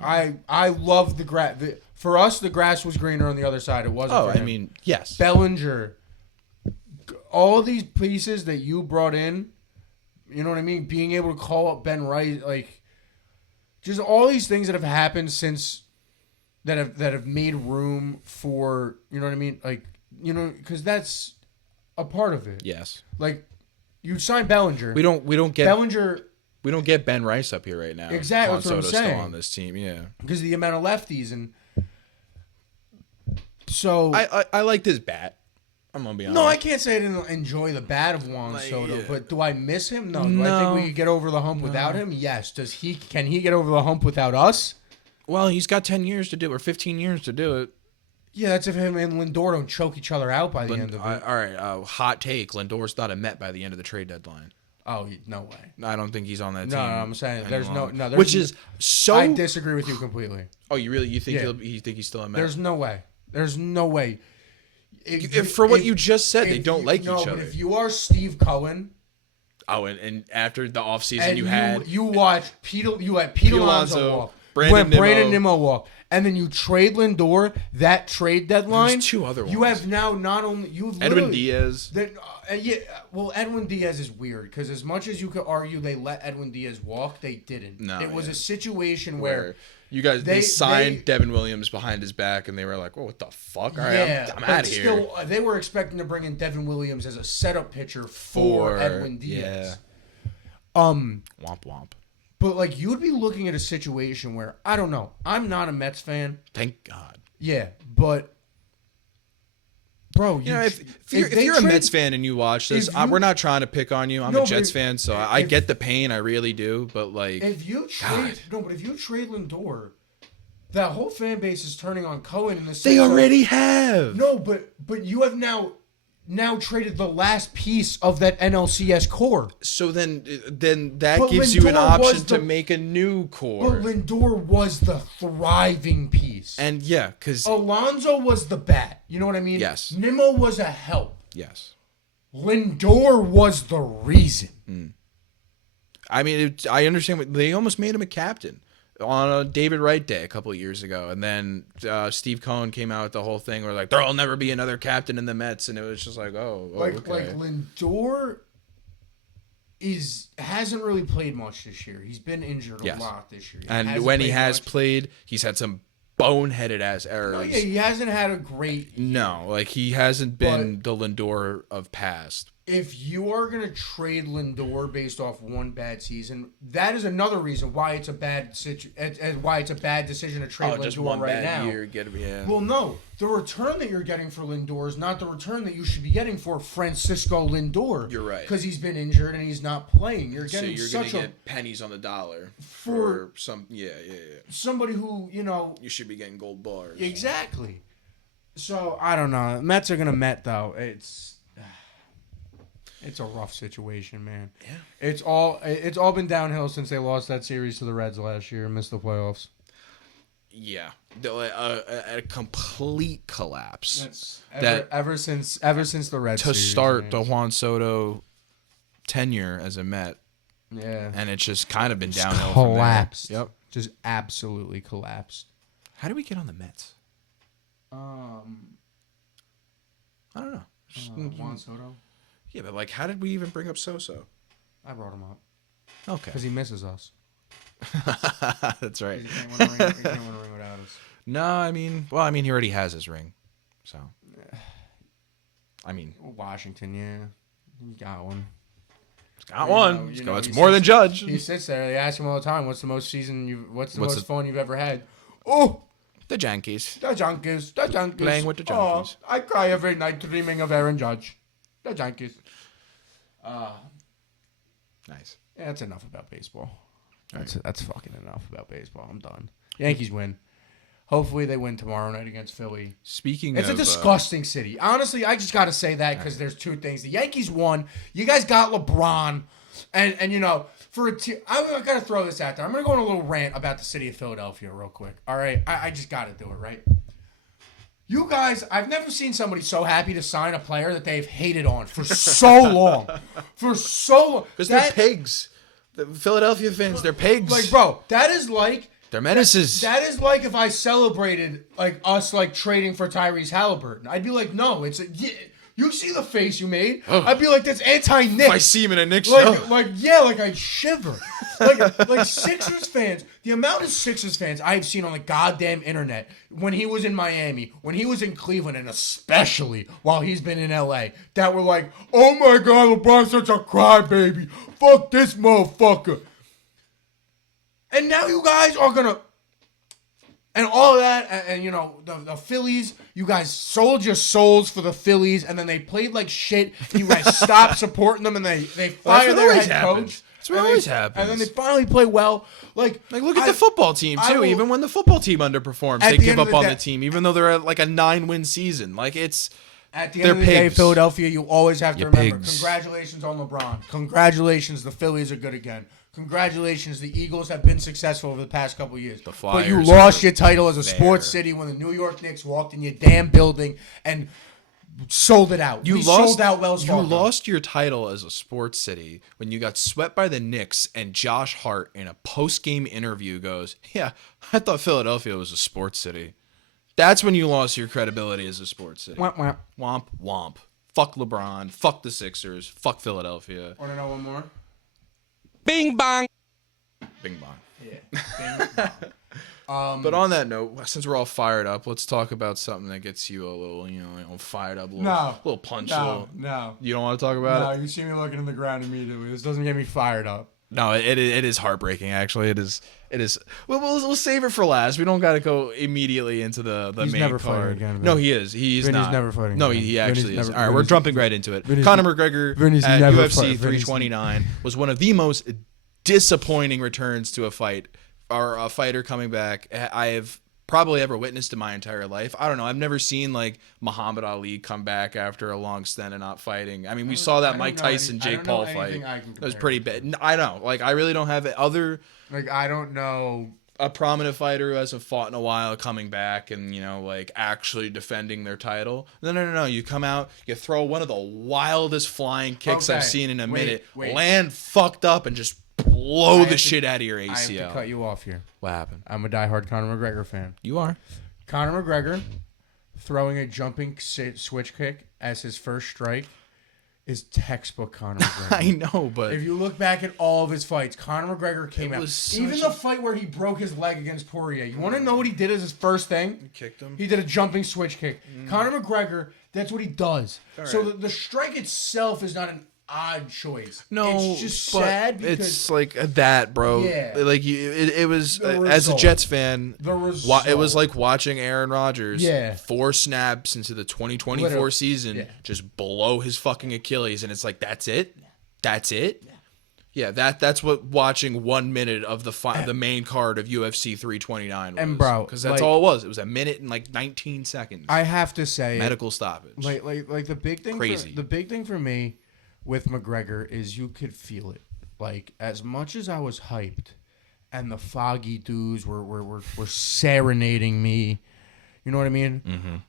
I love the grass. For us, the grass was greener on the other side. It wasn't. For him. Yes. Bellinger, all these pieces that you brought in, you know what I mean? Being able to call up Ben Wright, just all these things that have happened since that have made room for, you know what I mean? Because that's a part of it. Yes. You sign Bellinger. We don't get Bellinger. We don't get Ben Rice up here right now. Exactly, that's what I'm saying. Still on this team, yeah. Because of the amount of lefties, and so I liked his bat. I'm gonna be honest. No, I can't say I didn't enjoy the bat of Juan Soto, but do I miss him? No. Do I think we could get over the hump without him? Yes. Can he get over the hump without us? Well, he's got 10 years to do it, or 15 years to do it. Yeah, that's if him and Lindor don't choke each other out by the end of it. All right, hot take: Lindor's not a Met by the end of the trade deadline. Oh, no way. I don't think he's on that team. No, I'm saying there's no. Which is so. I disagree with you completely. Oh, you think you think he's still a Met? There's no way. For what you just said, they don't like each other. But if you are Steve Cohen. Oh, and after the offseason you watch Pete Alonso walk. Brandon Nimmo walked. And then you trade Lindor, that trade deadline. There's 2 other ones. You have now not only... Edwin Diaz. Edwin Diaz is weird because as much as you could argue they let Edwin Diaz walk, they didn't. No, it was a situation where you guys they signed Devin Williams behind his back, and they were like, "Well, what the fuck? All right, I'm out of here." Still, they were expecting to bring in Devin Williams as a setup pitcher for Edwin Diaz. Womp womp. But like you would be looking at a situation where I don't know. I'm not a Mets fan. Thank God. Yeah, but. Bro, if you're a Mets fan and you watch this, we're not trying to pick on you. I'm a Jets fan, so I get the pain. I really do. But like, if you trade Lindor, that whole fan base is turning on Cohen in the sense they already have. No, but you have now traded the last piece of that NLCS core. So then that gives you an option to make a new core. But Lindor was the thriving piece. And yeah, because Alonso was the bat. You know what I mean? Yes. Nimmo was a help. Yes. Lindor was the reason. I mean, I understand. They almost made him a captain on a David Wright day a couple of years ago, and then Steve Cohen came out with the whole thing where like there'll never be another captain in the Mets, and it was just like, okay. Like Lindor hasn't really played much this year. He's been injured a lot this year. And when he has played, he's had some boneheaded ass errors. No, yeah, he hasn't had a great year. No, like he hasn't been the Lindor of past. If you are going to trade Lindor based off one bad season, that is another reason why it's a bad decision to trade Lindor just one right bad now. Year, Well, no. The return that you're getting for Lindor is not the return that you should be getting for Francisco Lindor. You're right. Because he's been injured and he's not playing. You're getting going to get pennies on the dollar for some somebody who, you should be getting gold bars. Exactly. So, I don't know. Mets are going to Met, though. It's a rough situation, man. Yeah. It's all been downhill since they lost that series to the Reds last year and missed the playoffs. Yeah. A complete collapse. Ever since the Reds to series, start the Juan Soto tenure as a Met. Yeah. And it's just kind of been downhill collapsed. From there. Yep. Just absolutely collapsed. How do we get on the Mets? I don't know. Juan Soto? Yeah, but like, how did we even bring up Soso? I brought him up. Okay. Because he misses us. That's right. He can't win a ring without us. No, I mean, he already has his ring. So. I mean. Washington, yeah. He got one. He's got one. It's more than Judge. He sits there. They ask him all the time, what's the most most fun you've ever had? Oh! The Yankees. The Yankees. Playing with the Yankees. Oh, I cry every night dreaming of Aaron Judge. The Yankees. Nice. Yeah, that's enough about baseball. That's fucking enough about baseball. I'm done. Yankees win. Hopefully they win tomorrow night against Philly. It's a disgusting city. Honestly, I just got to say that because there's two things. The Yankees won. You guys got LeBron. And for a team, I got to throw this out there. I'm going to go on a little rant about the city of Philadelphia real quick. All right? I just got to do it, right? You guys, I've never seen somebody so happy to sign a player that they've hated on for so long. Because they're pigs. The Philadelphia fans, they're pigs. Like, bro, that is like... They're menaces. That is like if I celebrated like us like trading for Tyrese Halliburton. I'd be like, no, you see the face you made? Oh. I'd be like, that's anti-Knicks. If I see him in a Knicks show. Like I'd shiver. like Sixers fans, the amount of Sixers fans I've seen on the goddamn internet when he was in Miami, when he was in Cleveland, and especially while he's been in LA, that were like, oh my God, LeBron's such a crybaby. Fuck this motherfucker. And now you guys are going to... And all of that, and the Phillies, you guys sold your souls for the Phillies, and then they played like shit. You guys stopped supporting them, and they fired their head coach. That's what always happens. And then they finally play well. Like look at the football team, too. Even when the football team underperforms, they give up on the team, even though they're at like a 9-win season. Like, it's... At the end of the day, Philadelphia, you always have to remember, pigs. Congratulations on LeBron. Congratulations, the Phillies are good again. Congratulations, the Eagles have been successful over the past couple of years. The Flyers, but you lost your title as a sports city when the New York Knicks walked in your damn building and sold it out. We sold out Wells Fargo. You lost your title as a sports city when you got swept by the Knicks and Josh Hart in a post-game interview goes, yeah, I thought Philadelphia was a sports city. That's when you lost your credibility as a sports city. Womp, womp. Womp, womp. Fuck LeBron. Fuck the Sixers. Fuck Philadelphia. Want to know one more? Bing bong. Bing bong. Yeah. Bing bong. But on that note, since we're all fired up, let's talk about something that gets you a little, fired up, a little punch. No. You don't want to talk about it? No, you see me looking in the ground immediately. This doesn't get me fired up. No, it is heartbreaking. Actually, it is. We'll save it for last. We don't got to go immediately into the He's main never card. Fighting again, no, he is. He's Vinny's not. Never fighting. No, again. he actually Vinny's is. Never, All right, we're jumping right into it. Conor McGregor at UFC 329 was one of the most disappointing returns to a fight, or a fighter coming back I have probably ever witnessed in my entire life. I don't know. I've never seen like Muhammad Ali come back after a long stint of not fighting. I mean, we saw that Mike Tyson Jake Paul fight. It was pretty bad. I know. Like, I really don't have it. I don't know. A prominent fighter who hasn't fought in a while coming back and, actually defending their title. No. You come out, you throw one of the wildest flying kicks I've seen in a minute, land fucked up, and just blow the shit out of your ACL. I have to cut you off here. What happened? I'm a diehard Conor McGregor fan. You are. Conor McGregor throwing a jumping switch kick as his first strike is textbook Conor McGregor. I know, but if you look back at all of his fights, Conor McGregor came out. Even the fight where he broke his leg against Poirier. You want to know what he did as his first thing? He kicked him. He did a jumping switch kick. Conor McGregor, that's what he does. So the strike itself is not an odd choice. No, it's just sad because it's like that, bro. Yeah, like it was as a Jets fan. It was like watching Aaron Rodgers. 4 snaps into the 2024 season, just blow his fucking Achilles, and it's like that's it. Yeah, that's what watching 1 minute of the main card of UFC 329 was. And bro, because that's all it was. It was a minute and like 19 seconds. I have to say, medical stoppage. Like the big thing. Crazy. The big thing for me with McGregor is you could feel it. Like, as much as I was hyped and the foggy dudes were serenading me, you know what I mean? To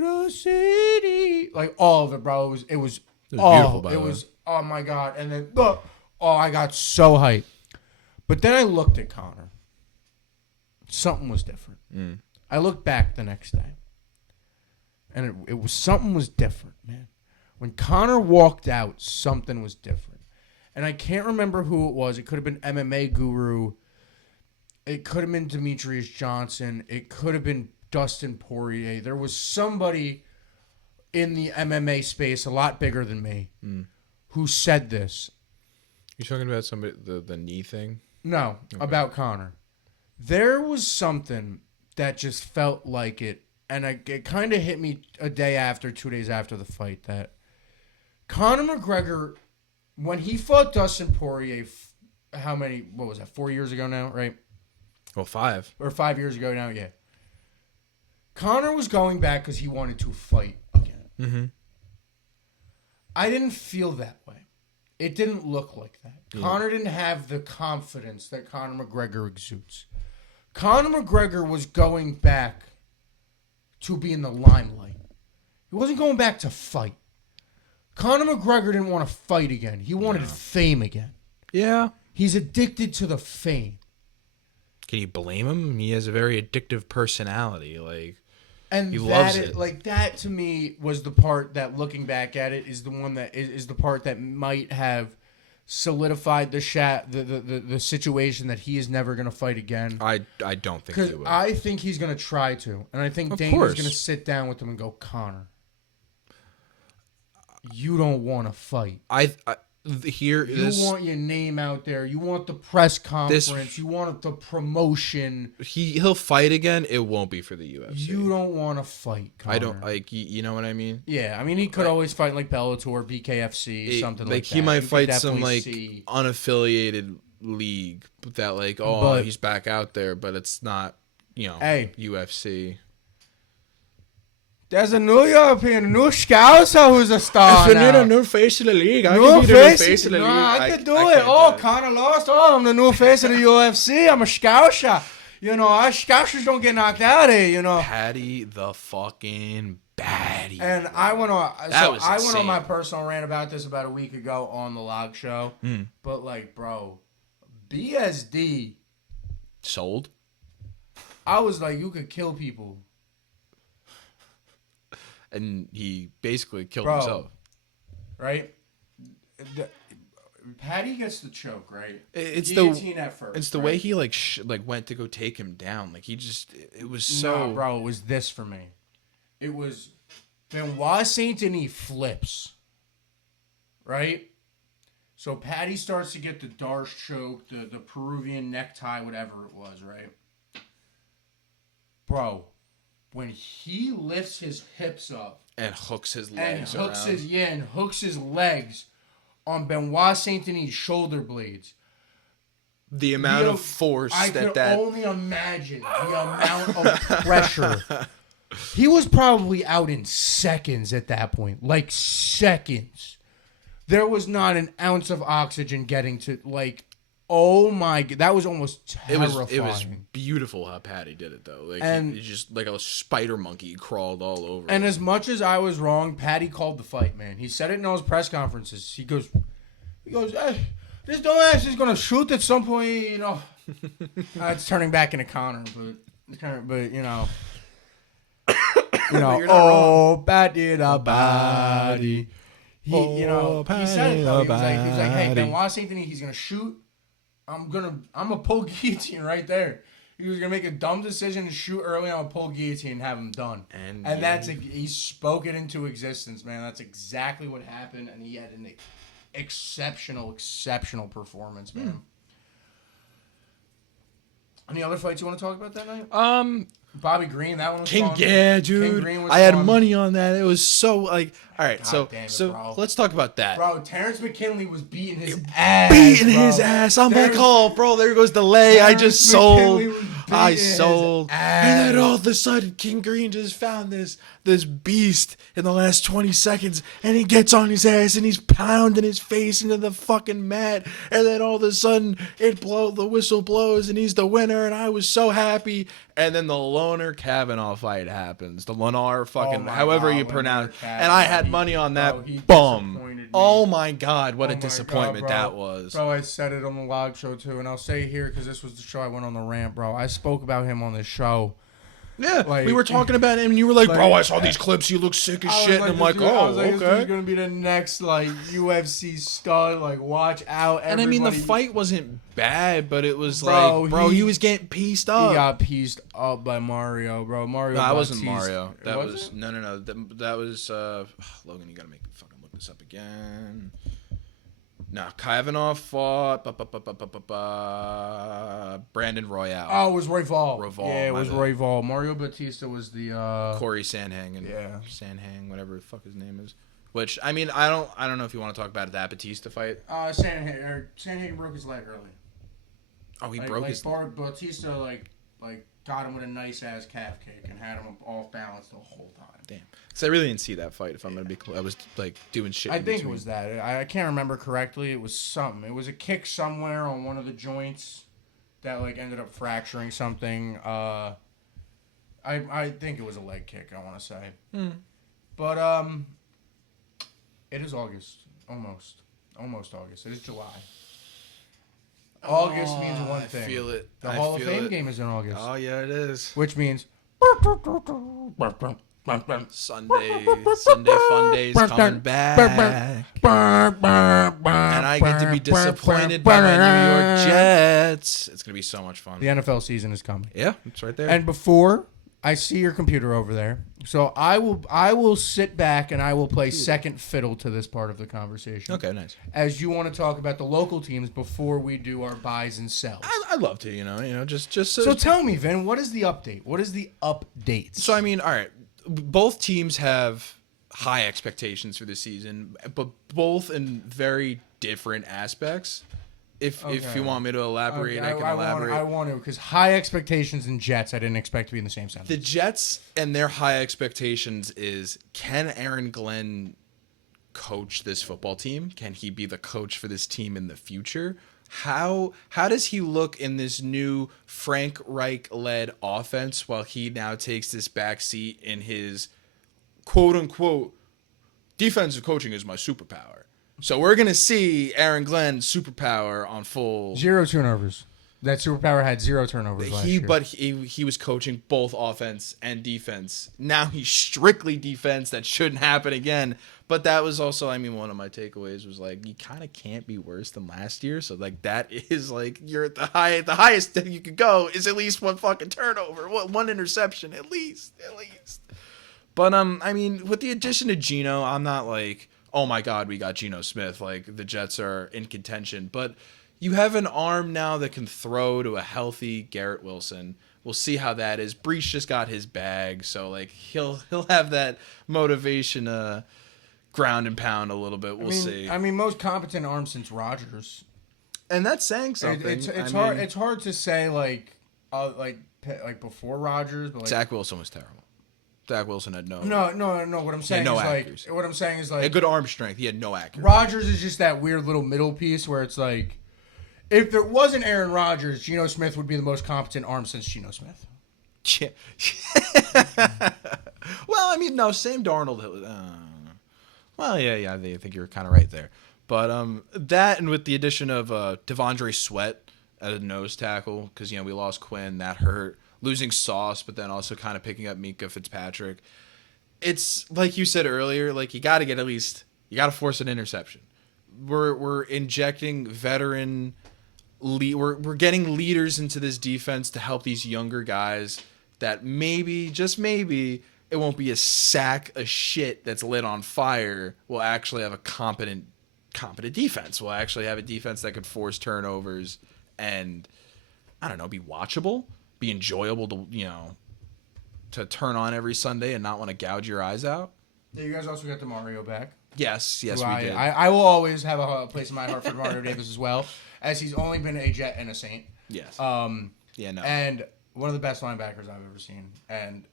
the city. Like, all of it, bro. It was beautiful, by the way. Oh my God. And then, I got so hyped. But then I looked at Conor. Something was different. I looked back the next day. And it was something was different, man. When Conor walked out, something was different. And I can't remember who it was. It could have been MMA Guru. It could have been Demetrius Johnson. It could have been Dustin Poirier. There was somebody in the MMA space a lot bigger than me who said this. You talking about somebody the knee thing? No, okay. About Conor. There was something that just felt like it. And it kind of hit me 2 days after the fight that Conor McGregor, when he fought Dustin Poirier, what was that, 4 years ago now, right? Well, 5. Or 5 years ago now, yeah. Conor was going back because he wanted to fight again. Mm-hmm. I didn't feel that way. It didn't look like that. Yeah. Conor didn't have the confidence that Conor McGregor exudes. Conor McGregor was going back to be in the limelight. He wasn't going back to fight. Conor McGregor didn't want to fight again. He wanted fame again. Yeah. He's addicted to the fame. Can you blame him? He has a very addictive personality. And he loves it. Like, that to me was the part that, looking back at it, is the one that is the part that might have solidified the situation that he is never going to fight again. I don't think he will. I think he's going to try to. And I think Dana's going to sit down with him and go, Conor, you don't want to fight. You want your name out there. You want the press conference. You want the promotion. He'll fight again. It won't be for the UFC. You don't want to fight, Conor. I don't you know what I mean? Yeah, I mean he could always fight like Bellator, BKFC, something like that. He might fight some unaffiliated league that he's back out there, but it's not UFC. There's a new European, a new Scouser who's a star. If you need a new face of the league, I can be the new face of the league. I can do it. Conor lost. I'm the new face of the UFC. I'm a Scouser. Our Scousers don't get knocked out of here, Patty the fucking baddie. And I went on my personal rant about this about a week ago on the Log Show. But, bro, BSD. Sold? I was like, you could kill people. And he basically killed himself. Right? Patty gets the choke, right? It's guillotine at first. It's the way he went to go take him down. It was so. No, bro, it was this for me. It was Benoit Saint-Denis flips, right? So Patty starts to get the Darce choke, the Peruvian necktie, whatever it was, right? Bro, when he lifts his hips up and hooks his legs and hooks his legs on Benoit Saint-Denis' shoulder blades. The amount of force I could only imagine the amount of pressure. He was probably out in seconds at that point. Seconds. There was not an ounce of oxygen getting to, oh my God. That was almost terrifying. It was beautiful how Patty did it, though. He just like a spider monkey crawled all over. And as much as I was wrong, Patty called the fight, man. He said it in all his press conferences. He goes, hey, this dumbass is going to shoot at some point, it's turning back into Connor, Patty the body. He said it, though. He was like, hey, Benoit Saint-Denis, he's going to shoot. I'm gonna pull guillotine right there. He was gonna make a dumb decision to shoot early on a pull guillotine and have him done. And he spoke it into existence, man. That's exactly what happened, and he had an exceptional performance, man. Any other fights you want to talk about that night? Bobby Green, that one was fun. Yeah, dude. King Green was I had fun. money on that. It was so all right. God damn it, bro. Let's talk about that. Bro, Terrence McKinley was beating his ass. I'm like, oh, bro, there goes the lay. I just sold. I sold. And then all of a sudden, King Green just found this beast in the last 20 seconds, and he gets on his ass, and he's pounding his face into the fucking mat, and then all of a sudden, the whistle blows, and he's the winner, and I was so happy. And then the Loner Kavanaugh fight happens. The Lonar however you pronounce it. And I had money on that. Bum. Oh my God, what a disappointment that was. Bro, I said it on the Log Show too, and I'll say it here because this was the show I went on the rant, bro. I spoke about him on this show. Yeah, we were talking about him, and you were like, bro, I saw these clips. You look sick as shit. And I'm like, okay. This is going to be the next, UFC stud. Watch out, everybody. And I mean, the fight wasn't bad, but it was he was getting pieced up. He got pieced up by Mario, bro. No, that wasn't Mario. That was... No. That was... Logan, you got to make me fucking look this up again. No, Kavanaugh fought Brandon Royale. Oh, it was Royval. Yeah, it was Royval. Mario Batista was the Corey Sandhang Sandhang, whatever the fuck his name is. Which I mean, I don't know if you want to talk about that Batista fight. Sandhang broke his leg early. Oh, he broke his leg. Batista got him with a nice ass calf kick and had him off balance the whole time. Damn. So I really didn't see that fight. If I'm gonna be, I was doing shit. I think it was that. I can't remember correctly. It was something. It was a kick somewhere on one of the joints that ended up fracturing something. I think it was a leg kick. I want to say. But it is August. Almost August. It is July. August means one thing. I feel it. The Hall of Fame game is in August. Oh yeah, it is. Which means Sunday fun days coming back, and I get to be disappointed by my New York Jets. It's gonna be so much fun. The NFL season is coming. Yeah, it's right there. And before I see your computer over there, so I will sit back and I will play second fiddle to this part of the conversation. Okay, nice. As you want to talk about the local teams before we do our buys and sells. I'd love to, just. So tell me, Vin, what is the update? What is the update? So I mean, all right, both teams have high expectations for this season, but both in very different aspects. If you want me to elaborate, I can elaborate. I want to, because high expectations and Jets, I didn't expect to be in the same sentence. The Jets and their high expectations is, can Aaron Glenn coach this football team? Can he be the coach for this team in the future? How does he look in this new Frank Reich led offense while he now takes this back seat in his quote unquote defensive coaching is my superpower. So we're gonna see Aaron Glenn's superpower on full 0 turnovers. That superpower had 0 turnovers last year. But he was coaching both offense and defense. Now he's strictly defense. That shouldn't happen again. But that was also, I mean, one of my takeaways was like, you kind of can't be worse than last year. So like that is like you're at the highest that you could go is at least one fucking turnover, one interception at least. But I mean, with the addition of Geno, I'm not like, oh my God, we got Geno Smith. Like the Jets are in contention, but you have an arm now that can throw to a healthy Garrett Wilson. We'll see how that is. Brees just got his bag, so like he'll have that motivation ground and pound a little bit. We'll see. I mean, most competent arm since Rodgers. And that's saying something. It's hard. It's hard to say like before Rodgers, but like, Zach Wilson was terrible. Zach Wilson had no. What I'm saying is accuracy. What I'm saying is like a good arm strength. He had no accuracy. Rodgers is just that weird little middle piece where it's like, if there wasn't Aaron Rodgers, Geno Smith would be the most competent arm since Geno Smith. Yeah. Well, I mean, no, Sam Darnold. Well, yeah, I think you're kind of right there. But that, and with the addition of Devondre Sweat at a nose tackle, because we lost Quinn, that hurt. Losing Sauce, but then also kind of picking up Minkah Fitzpatrick. It's like you said earlier, like you got to force an interception. We're injecting veteran. We're getting leaders into this defense to help these younger guys that maybe, just maybe, it won't be a sack of shit that's lit on fire. We'll actually have a competent defense. We'll actually have a defense that could force turnovers and, I don't know, be watchable, be enjoyable to turn on every Sunday and not want to gouge your eyes out. Yeah, you guys also got DeMario back. Yes, we did. I will always have a place in my heart for DeMario Davis as well, as he's only been a Jet and a Saint. Yes. And one of the best linebackers I've ever seen. And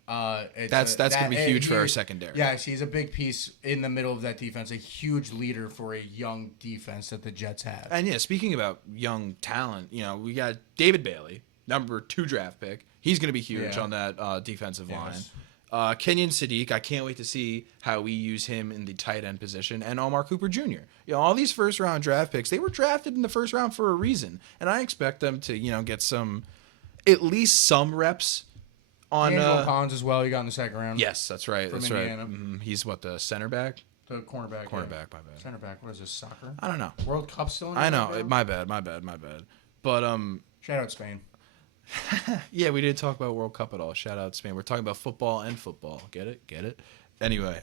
that's gonna be huge for our secondary. Yes, he's a big piece in the middle of that defense, a huge leader for a young defense that the Jets have. And yeah, speaking about young talent, we got David Bailey, number 2 draft pick. He's gonna be huge on that defensive line. Kenyon Sadiq, I can't wait to see how we use him in the tight end position, and Omar Cooper Jr. All these first round draft picks, they were drafted in the first round for a reason, and I expect them to, get at least some reps on Angelo Collins as well. You got in the second round. Yes, that's right. From that's Indiana. right. He's what, the center back? The cornerback. My bad. Center back. What is this, soccer? I don't know. World Cup still in I know. My bad. But shout out Spain. Yeah, we didn't talk about World Cup at all. Shout out Spain. We're talking about football and football. Get it? Anyway,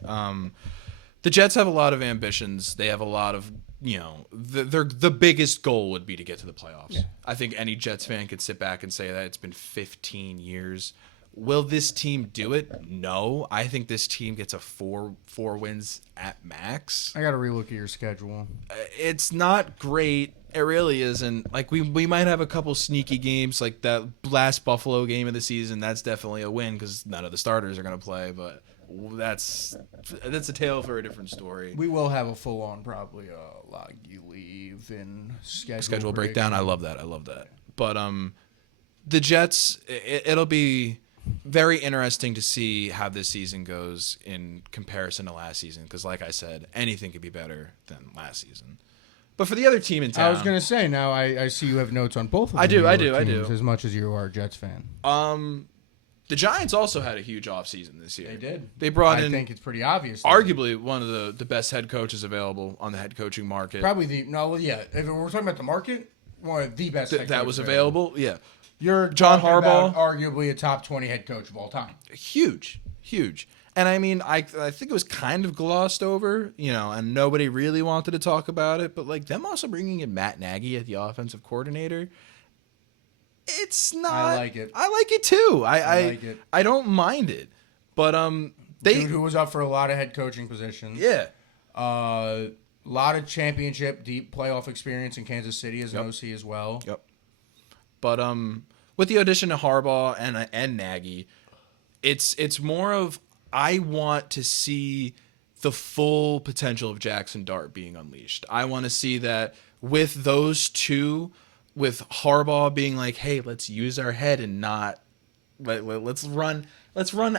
the Jets have a lot of ambitions. They have a lot of, the biggest goal would be to get to the playoffs. Yeah. I think any Jets fan could sit back and say that it's been 15 years. Will this team do it? No. I think this team gets a four wins at max. I got to relook at your schedule. It's not great. It really isn't. Like we might have a couple sneaky games, like that last Buffalo game of the season. That's definitely a win because none of the starters are going to play. But that's a tale for a different story. We will have a full on probably loggy leave and schedule breakdown. I love that. But the Jets, it'll be very interesting to see how this season goes in comparison to last season. Because like I said, anything could be better than last season. But for the other team in town, I was going to say, now I see you have notes on both of them. I do. As much as you are a Jets fan. The Giants also had a huge offseason this year. They did. They brought I think it's pretty obvious. Arguably one of the best head coaches available on the head coaching market. Probably if we're talking about the market, one of the best head that was available. Yeah. You're John Harbaugh, arguably a top 20 head coach of all time. Huge. And I mean, I think it was kind of glossed over, and nobody really wanted to talk about it. But like them also bringing in Matt Nagy as the offensive coordinator, it's not. I like it. I like it too. I like it. I don't mind it. But dude who was up for a lot of head coaching positions. Yeah. A lot of championship deep playoff experience in Kansas City as an OC as well. Yep. But with the addition of Harbaugh and Nagy, it's more of I want to see the full potential of Jackson Dart being unleashed. I want to see that with those two, with Harbaugh being like, hey, let's use our head and not let's run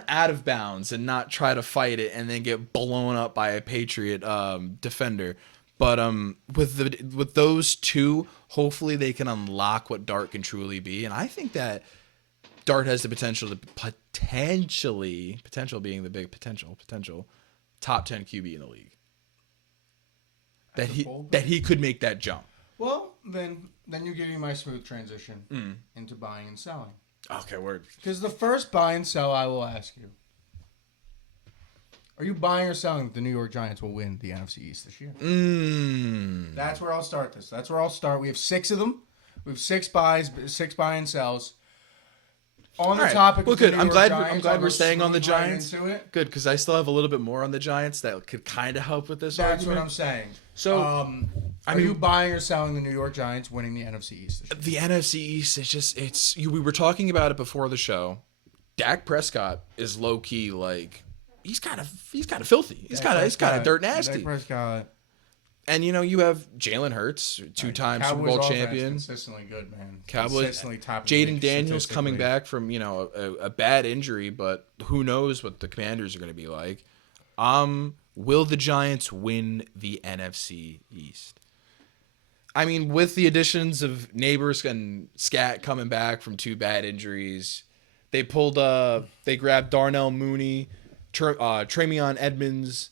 out of bounds and not try to fight it and then get blown up by a Patriot defender. But with those two, hopefully they can unlock what Dart can truly be. And I think that Dart has the potential to potential being the big potential top 10 QB in the league. That he could make that jump. Well, then you're giving my smooth transition into buying and selling. Okay, word. Because the first buy and sell I will ask you. Are you buying or selling that the New York Giants will win the NFC East this year? That's where I'll start this. That's where I'll start. We have 6 of them. We have 6 buy and sells. On the topic of the New York Giants, I'm glad we're staying on the Giants. Right into it. Good, because I still have a little bit more on the Giants that could kind of help with this That's argument. what I'm saying. So, are you buying or selling the New York Giants winning the NFC East this year? The NFC East, we were talking about it before the show. Dak Prescott is low key like he's kind of filthy. He's kind of dirt nasty. Dak Prescott. And you have Jalen Hurts, 2-time Super Bowl champion. Consistently good, man. Cowboys. Consistently top. Jaden Daniels coming back from a bad injury, but who knows what the Commanders are going to be like. Will the Giants win the NFC East? I mean, with the additions of Neighbors and Scat coming back from 2 bad injuries, they grabbed Darnell Mooney, Tramion Edmonds,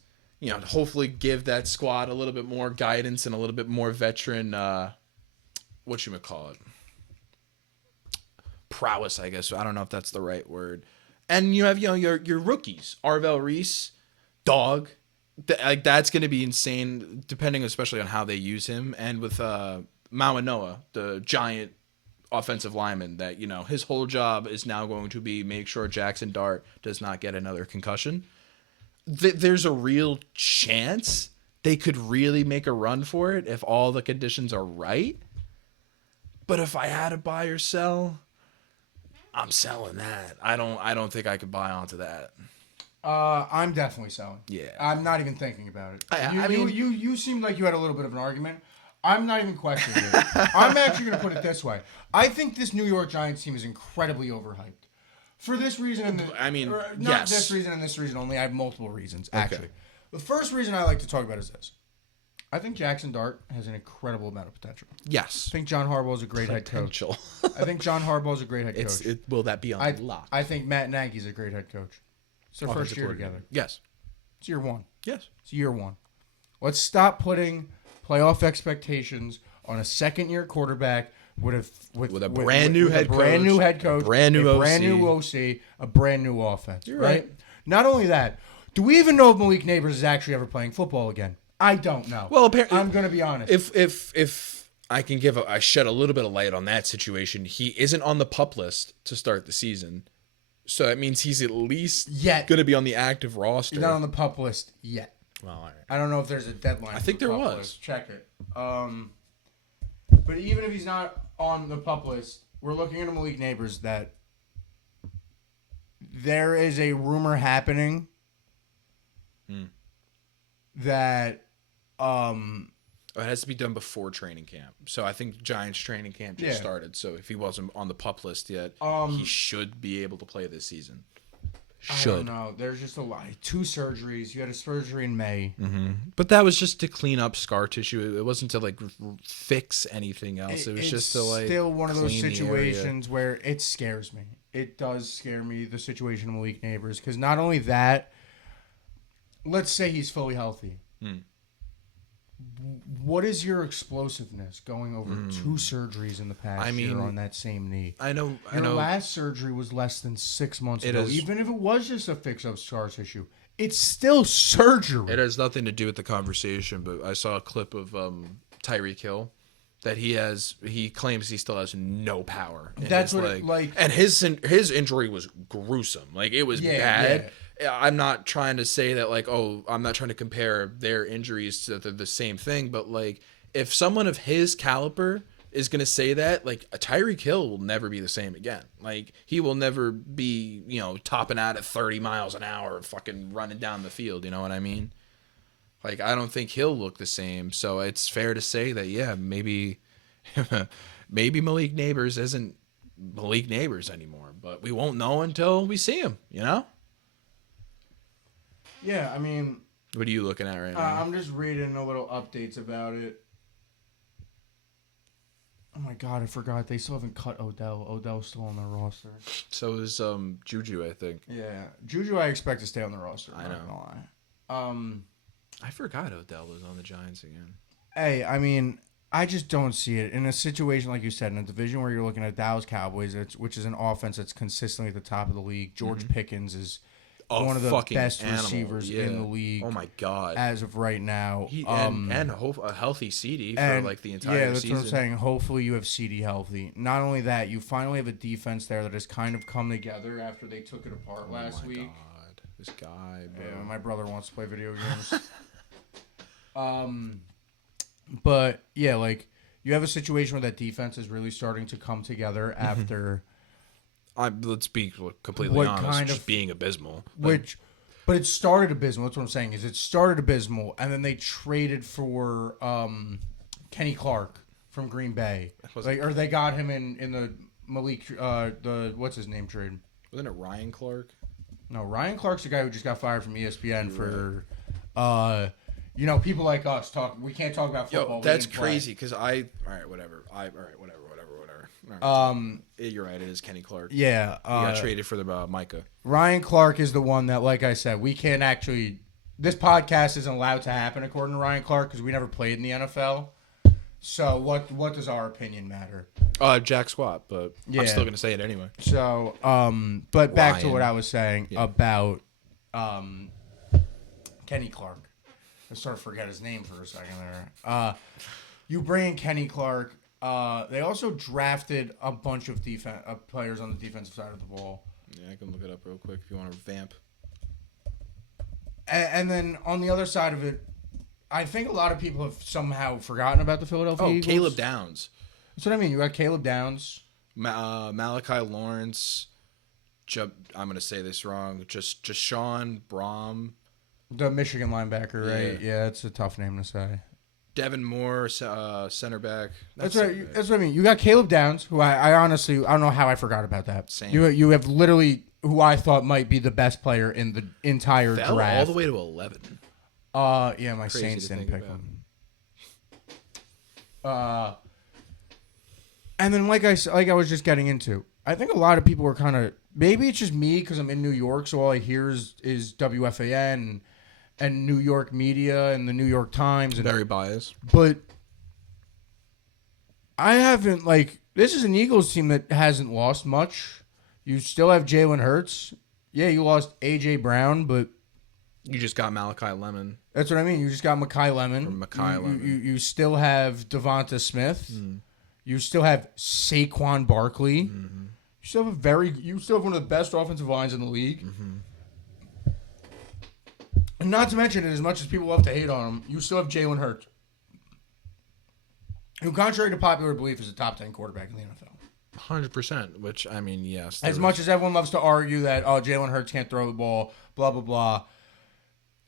hopefully give that squad a little bit more guidance and a little bit more veteran, prowess, I guess. I don't know if that's the right word. And you have, your rookies, Arvell Reese, Dog. That's going to be insane, depending especially on how they use him. And with Mawanoa, the giant offensive lineman, that, his whole job is now going to be make sure Jackson Dart does not get another concussion. There's a real chance they could really make a run for it if all the conditions are right. But if I had to buy or sell, I'm selling that. I don't think I could buy onto that. I'm definitely selling. Yeah. I'm not even thinking about it. I mean, you seemed like you had a little bit of an argument. I'm not even questioning it. I'm actually going to put it this way. I think this New York Giants team is incredibly overhyped. For this reason yes. This reason and this reason only. I have multiple reasons, actually. Okay. The first reason I like to talk about is this. I think Jackson Dart has an incredible amount of potential. Yes. I think John Harbaugh is a great head coach. I think John Harbaugh is a great head coach. Will that be unlocked? I think Matt Nagy's a great head coach. It's their first year together. Yes. It's year 1. Yes. It's year 1. Let's stop putting playoff expectations on a second-year quarterback with a brand new head coach, brand new OC, a brand new offense. You're right. Not only that, do we even know if Malik Neighbors is actually ever playing football again? I don't know. Well, apparently, I'm going to be honest. If I can I shed a little bit of light on that situation, he isn't on the PUP list to start the season. So that means he's at least going to be on the active roster. He's not on the PUP list yet. Well, all right. I don't know if there's a deadline. I think there was. List. Check it. But even if he's not on the PUP list, we're looking at Malik Neighbors that there is a rumor happening that it has to be done before training camp. So I think Giants training camp just started. So if he wasn't on the PUP list yet, he should be able to play this season. I don't know. There's just a lot. 2 surgeries. You had a surgery in May. Mm-hmm. But that was just to clean up scar tissue. It wasn't to fix anything else. It was just to still one of those situations where it scares me. It does scare me, the situation of Malik Neighbors, because not only that, let's say he's fully healthy. What is your explosiveness going over 2 surgeries in the past year on that same knee? I know. Your last surgery was less than 6 months ago. Even if it was just a fix of scar tissue, it's still surgery. It has nothing to do with the conversation, but I saw a clip of Tyreek Hill that he claims he still has no power in That's his what leg. And his injury was gruesome. Like, it was bad. Yeah. I'm not trying to say that, I'm not trying to compare their injuries to the same thing, but, if someone of his caliber is going to say that, Tyreek Hill will never be the same again. He will never be, topping out at 30 miles an hour, fucking running down the field. You know what I mean? Like, I don't think he'll look the same. So it's fair to say that, yeah, maybe Malik Neighbors isn't Malik Neighbors anymore. But we won't know until we see him, you know? Yeah, I mean... What are you looking at right now? I'm just reading a little updates about it. Oh my god, I forgot. They still haven't cut Odell. Odell's still on their roster. So is Juju, I think. Yeah. Juju, I expect to stay on the roster. I know. Not gonna lie. I forgot Odell was on the Giants again. Hey, I mean, I just don't see it. In a situation, like you said, in a division where you're looking at Dallas Cowboys, which is an offense that's consistently at the top of the league, George Pickens is one of the best receivers in the league. Oh my god! As of right now, and a healthy CD for like the entire season. Yeah, that's what I'm saying. Hopefully, you have CD healthy. Not only that, you finally have a defense there that has kind of come together after they took it apart last week. God, this guy, bro. Yeah, my brother wants to play video games. But yeah, like you have a situation where that defense is really starting to come together after. Let's be completely honest, just being abysmal. But it started abysmal. That's what I'm saying. Is it started abysmal, and then they traded for Kenny Clark from Green Bay, or they got him in the Malik the what's his name trade? Wasn't it Ryan Clark? No, Ryan Clark's the guy who just got fired from ESPN for people like us talk. We can't talk about football. Yo, that's crazy because all right, whatever. You're right. It is Kenny Clark. Yeah, he got traded for the Micah. Ryan Clark is the one that, like I said, we can't actually. This podcast isn't allowed to happen according to Ryan Clark because we never played in the NFL. So what does our opinion matter? Jack Squat, but I'm still gonna say it anyway. So, but back to what I was saying about Kenny Clark. I sort of forget his name for a second there. You bring in Kenny Clark. They also drafted a bunch of players on the defensive side of the ball. Yeah, I can look it up real quick if you want to vamp. And then on the other side of it, I think a lot of people have somehow forgotten about the Philadelphia Eagles. Caleb Downs. That's what I mean. You got Caleb Downs. Malachi Lawrence. I'm going to say this wrong. Just Sean Brom. The Michigan linebacker, right? Yeah, that's a tough name to say. Devin Moore, center back. That's what I mean. You got Caleb Downs, who I honestly, I don't know how I forgot about that. Same. You have literally who I thought might be the best player in the entire draft. All the way to 11. Yeah, my Saints didn't pick him. And then like I was just getting into, I think a lot of people were kind of, maybe it's just me because I'm in New York, so all I hear is WFAN and New York media and the New York Times. And, very biased. But I haven't, this is an Eagles team that hasn't lost much. You still have Jalen Hurts. Yeah, you lost A.J. Brown, but... You just got Malachi Lemon. That's what I mean. You just got Mekhi Lemon. From Mekhi Lemon. You still have Devonta Smith. Mm. You still have Saquon Barkley. Mm-hmm. You still have one of the best offensive lines in the league. Mm-hmm. And not to mention it, as much as people love to hate on him, you still have Jalen Hurts, who, contrary to popular belief, is a top 10 quarterback in the NFL. 100%, which, I mean, yes. As much as everyone loves to argue that, Jalen Hurts can't throw the ball, blah, blah, blah,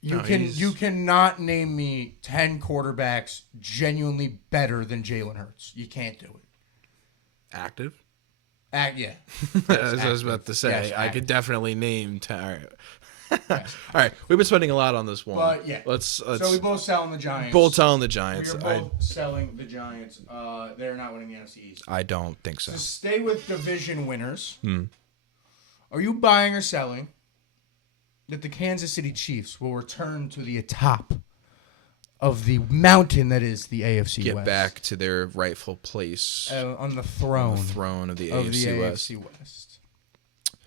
you cannot name me 10 quarterbacks genuinely better than Jalen Hurts. You can't do it. Active? Yeah. As I was about to say, yes, I could definitely name 10. All right. Yes. All right, we've been spending a lot on this one. But yeah, let's so we both selling the Giants. Both selling the Giants. We're both selling the Giants. They're not winning the NFC East. I don't think so. To stay with division winners, are you buying or selling that the Kansas City Chiefs will return to the top of the mountain that is the AFC West? Get back to their rightful place on the throne. On the throne of the AFC West.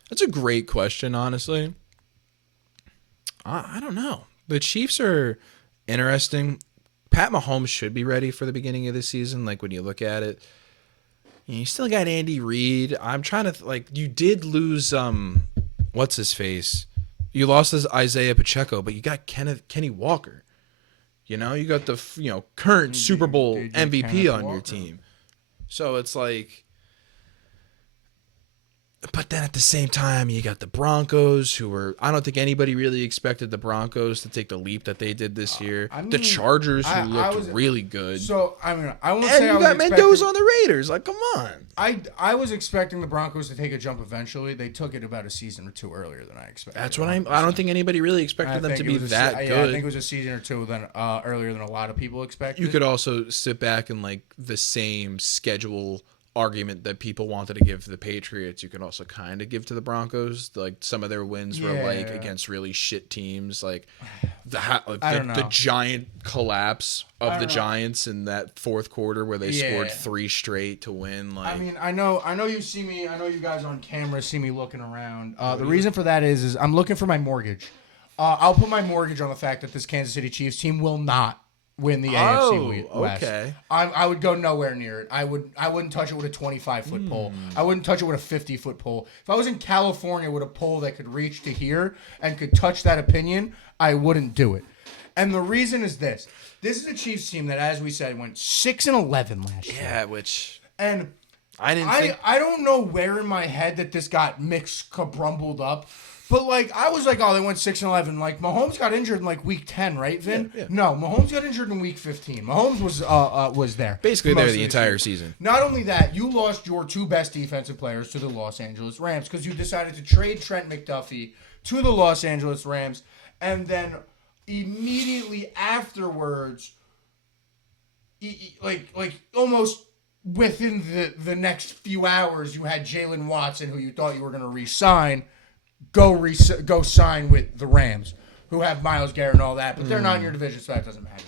That's a great question, honestly. I don't know. The Chiefs are interesting. Pat Mahomes should be ready for the beginning of the season. Like, when you look at it, you still got Andy Reid. I'm trying to, you did lose, what's his face? You lost Isaiah Pacheco, but you got Kenny Walker. You got the, current Super Bowl MVP on your team. So it's like, But then at the same time, you got the Broncos, who were, I don't think anybody really expected the Broncos to take the leap that they did this year. The Chargers, who looked really good. So, I won't and say you got Mendoza on the Raiders. Like, come on. I was expecting the Broncos to take a jump eventually. They took it about a season or two earlier than I expected. That's what I don't think anybody really expected them to be that good. I think it was a season or two earlier than a lot of people expected. You could also sit back and, like, the same schedule argument that people wanted to give to the Patriots, you can also kind of give to the Broncos. Like, some of their wins were like against really shit teams, like the giant collapse of the Giants in that fourth quarter where they scored 3 straight to win. Like, I mean, I know you see me. I know you guys on camera see me looking around. The reason for that is I'm looking for my mortgage. I'll put my mortgage on the fact that this Kansas City Chiefs team will not win the AFC West. Okay. I would go nowhere near it. I wouldn't touch it with a 25-foot pole. I wouldn't touch it with a 50-foot pole. If I was in California with a pole that could reach to here and could touch that opinion, I wouldn't do it. And the reason is this. This is a Chiefs team that, as we said, went 6-11 last year. Yeah, which and I don't know where in my head that this got mixed, kabrumbled up. But, like, I was like, oh, they went 6-11. Like, Mahomes got injured in, like, week 10, right, Vin? Yeah. No, Mahomes got injured in week 15. Mahomes was there. Basically there the entire season. Not only that, you lost your 2 best defensive players to the Los Angeles Rams because you decided to trade Trent McDuffie to the Los Angeles Rams. And then immediately afterwards, like almost within the next few hours, you had Jalen Watson, who you thought you were going to re-sign, go sign with the Rams, who have Myles Garrett and all that, but they're not in your division, so that doesn't matter.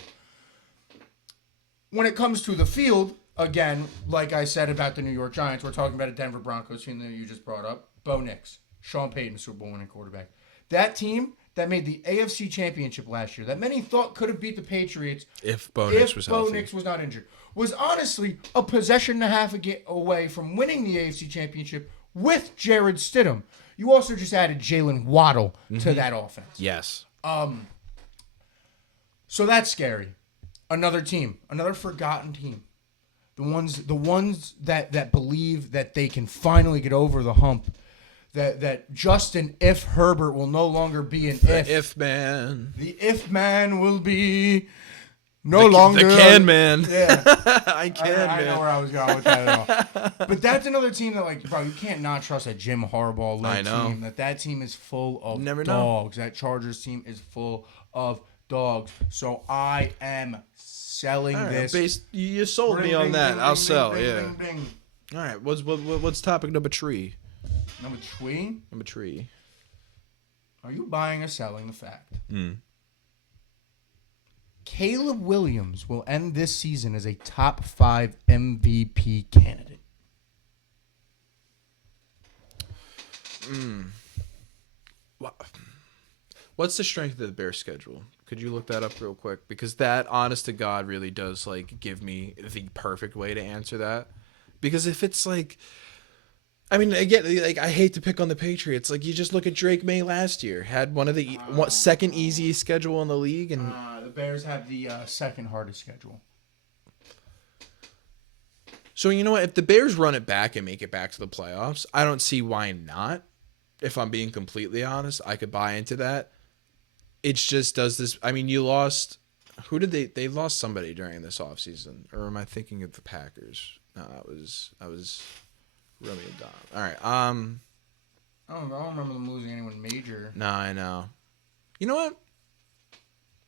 When it comes to the field, again, like I said about the New York Giants, we're talking about a Denver Broncos team that you just brought up. Bo Nix, Sean Payton, Super Bowl winning quarterback. That team that made the AFC Championship last year, that many thought could have beat the Patriots if Bo Nix was healthy. Bo Nix was not injured, was honestly a possession and a half away from winning the AFC Championship with Jared Stidham. You also just added Jalen Waddle to that offense. Yes. So that's scary. Another team, another forgotten team. The ones that believe that they can finally get over the hump. That Justin If Herbert will no longer be an if. If man. The if man will be no longer. The can man. Yeah. I can, I know where I was going with that at all. But that's another team that, like, bro, you can't not trust a Jim Harbaugh-led team. That team is full of dogs. That Chargers team is full of dogs. So I am selling this. You sold me on that. I'll sell. All right. What's topic number 3? Number 3? Number 3. Are you buying or selling the fact? Caleb Williams will end this season as a top 5 MVP candidate. What's the strength of the Bears schedule? Could you look that up real quick? Because that, honest to God, really does, like, give me the perfect way to answer that. Because if it's like, I mean, again, like, I hate to pick on the Patriots. Like, you just look at Drake May last year, had one of the second easiest schedule in the league, and the Bears have the second hardest schedule. So you know what? If the Bears run it back and make it back to the playoffs, I don't see why not. If I'm being completely honest, I could buy into that. It just does this. I mean, you lost. Who did they lost somebody during this offseason? Or am I thinking of the Packers? No, that was Romeo Don. All right. I don't remember them losing anyone major. No, I know. You know what?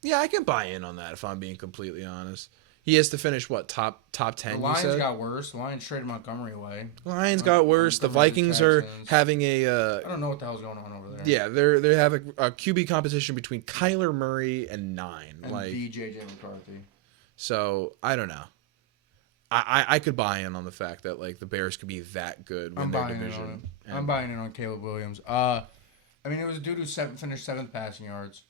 Yeah, I can buy in on that if I'm being completely honest. He has to finish what, top 10? The Lions got worse. The Lions traded Montgomery away. The Lions got worse. The Vikings are having a. I don't know what the hell's going on over there. Yeah, they have a QB competition between Kyler Murray and 9, and J.J. McCarthy. So I don't know. I could buy in on the fact that, like, the Bears could be that good when their division. I'm buying in on Caleb Williams. I mean, it was a dude who finished 7th passing yards.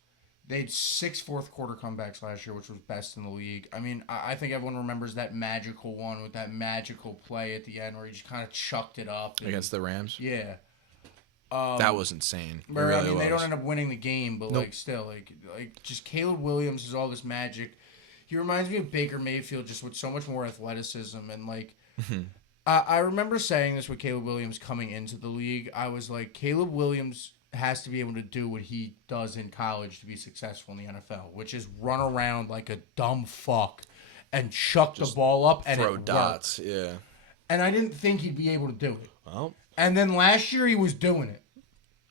They had 6 fourth quarter comebacks last year, which was best in the league. I mean, I think everyone remembers that magical one with that magical play at the end where he just kind of chucked it up. Against the Rams? Yeah. That was insane. Really I mean, they don't end up winning the game, but, like, still, like just Caleb Williams is all this magic. He reminds me of Baker Mayfield, just with so much more athleticism and, like, I remember saying this with Caleb Williams coming into the league. I was like, Caleb Williams has to be able to do what he does in college to be successful in the NFL, which is run around like a dumb fuck and chuck the ball up and throw dots. Yeah. And I didn't think he'd be able to do it. Well, and then last year he was doing it.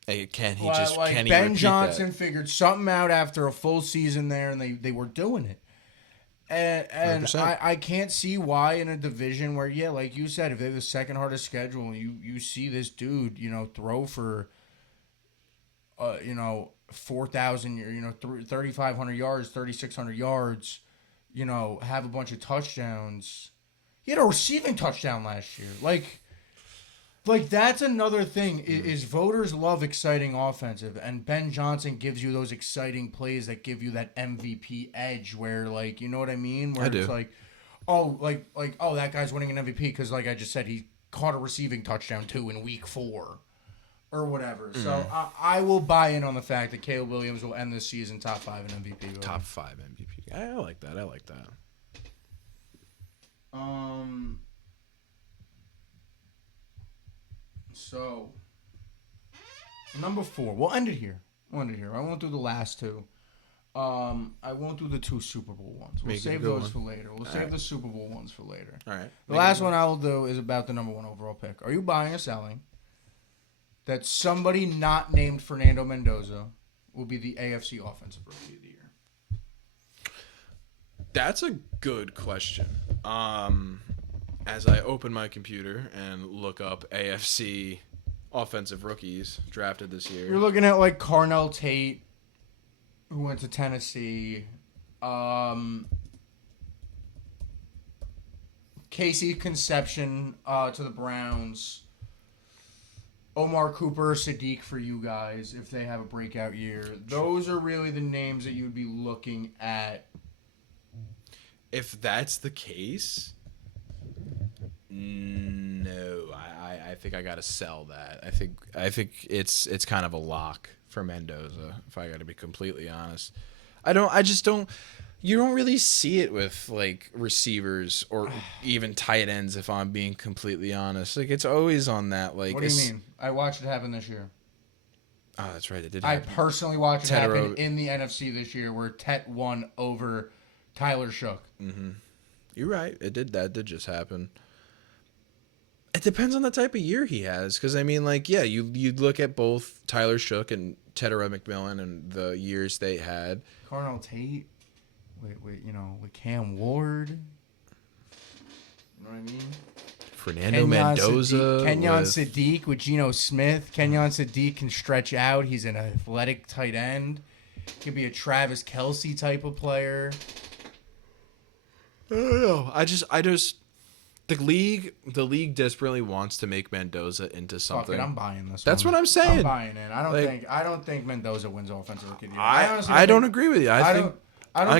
Hey, can he Ben Johnson figured something out after a full season there, and they were doing it. And I can't see why in a division where, yeah, like you said, if they have the second hardest schedule, you see this dude, throw for, 4,000, 3,500 yards, 3,600 yards, have a bunch of touchdowns. He had a receiving touchdown last year. Like that's another thing is voters love exciting offensive, and Ben Johnson gives you those exciting plays that give you that MVP edge where, like, you know what I mean? Where it's like, that guy's winning an MVP because, like I just said, he caught a receiving touchdown too in week 4 or whatever. So I will buy in on the fact that Caleb Williams will end this season top 5 in MVP voting. Top 5 MVP. I like that. So, number 4. We'll end it here. I won't do the last 2. I won't do the 2 Super Bowl ones. We'll save those for later. We'll save the Super Bowl ones for later. All right. The last one I will do is about the number 1 overall pick. Are you buying or selling that somebody not named Fernando Mendoza will be the AFC Offensive Rookie of the Year? That's a good question. As I open my computer and look up AFC offensive rookies drafted this year. You're looking at like Carnell Tate, who went to Tennessee. Casey Conception to the Browns. Omar Cooper, Sadiq for you guys if they have a breakout year. Those are really the names that you would be looking at. If that's the case, no, I think I gotta sell that. I think it's kind of a lock for Mendoza, if I gotta be completely honest. I just don't. You don't really see it with like receivers or even tight ends, if I'm being completely honest. Like, it's always on that. Like, what do you mean? I watched it happen this year. Oh, that's right. It did. I personally watched it happen in the NFC this year, where Tet won over Tyler Shook. Mm-hmm. You're right. It did. That did just happen. It depends on the type of year he has, because I mean, like, yeah, you look at both Tyler Shook and Tedera McMillan and the years they had. Carnell Tate, with Cam Ward. You know what I mean? Fernando Mendoza. Kenyon Sadiq with Geno Smith. Kenyon Sadiq can stretch out. He's an athletic tight end. Could be a Travis Kelce type of player. I don't know. I just the league desperately wants to make Mendoza into something. Fuck it, I'm buying this. That's what I'm saying. I'm buying it. I don't think Mendoza wins offensive rookie of the year. I don't agree with you. I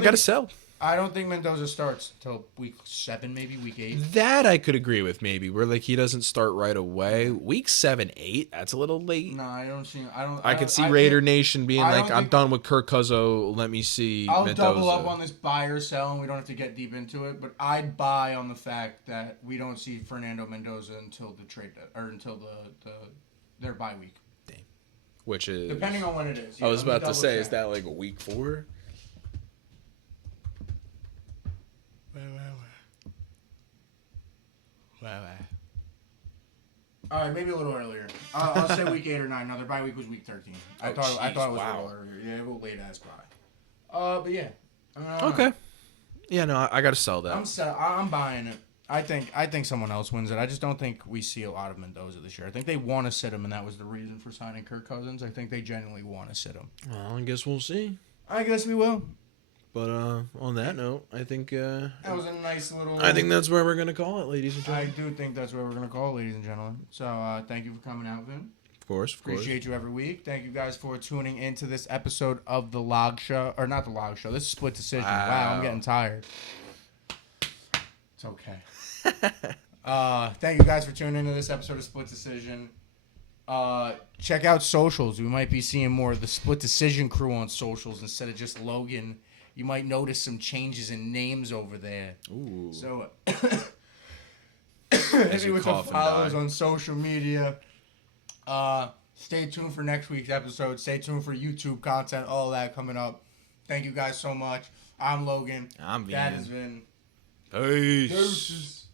gotta sell. I don't think Mendoza starts till week 7, maybe week 8. That I could agree with, maybe, where like he doesn't start right away. Week 7, 8, that's a little late. No, I don't see. I could see Raider Nation being like, I'm done with Kirk Cousins. Let me see. I'll Mendoza. double up on this buy or sell, and we don't have to get deep into it. But I'd buy on the fact that we don't see Fernando Mendoza until the trade or until their bye week. Damn. Which is depending on when it is. I was about to say, is that like a week 4? Wow. All right, maybe a little earlier. I'll say week 8 or 9. No, their bye week was week 13. I thought it was a little earlier. Yeah, a little late ass bye. But yeah. Okay. Yeah, no, I gotta sell that. I'm buying it. I think someone else wins it. I just don't think we see a lot of Mendoza this year. I think they want to sit him, and that was the reason for signing Kirk Cousins. I think they genuinely want to sit him. Well, I guess we'll see. I guess we will. But on that note, I think that was a nice little. I think that's where we're gonna call it, ladies and gentlemen. I do think that's where we're gonna call it, ladies and gentlemen. So thank you for coming out, Vin. Of course. Appreciate you every week. Thank you guys for tuning into this episode of the Log Show, or not the Log Show. This is Split Decision. Wow, I'm getting tired. It's okay. Thank you guys for tuning into this episode of Split Decision. Check out socials. We might be seeing more of the Split Decision crew on socials instead of just Logan. You might notice some changes in names over there. Ooh. So, Hit me with the follows on social media. Stay tuned for next week's episode. Stay tuned for YouTube content. All that coming up. Thank you guys so much. I'm Logan. I'm Ian. That has been... Peace. Deuces.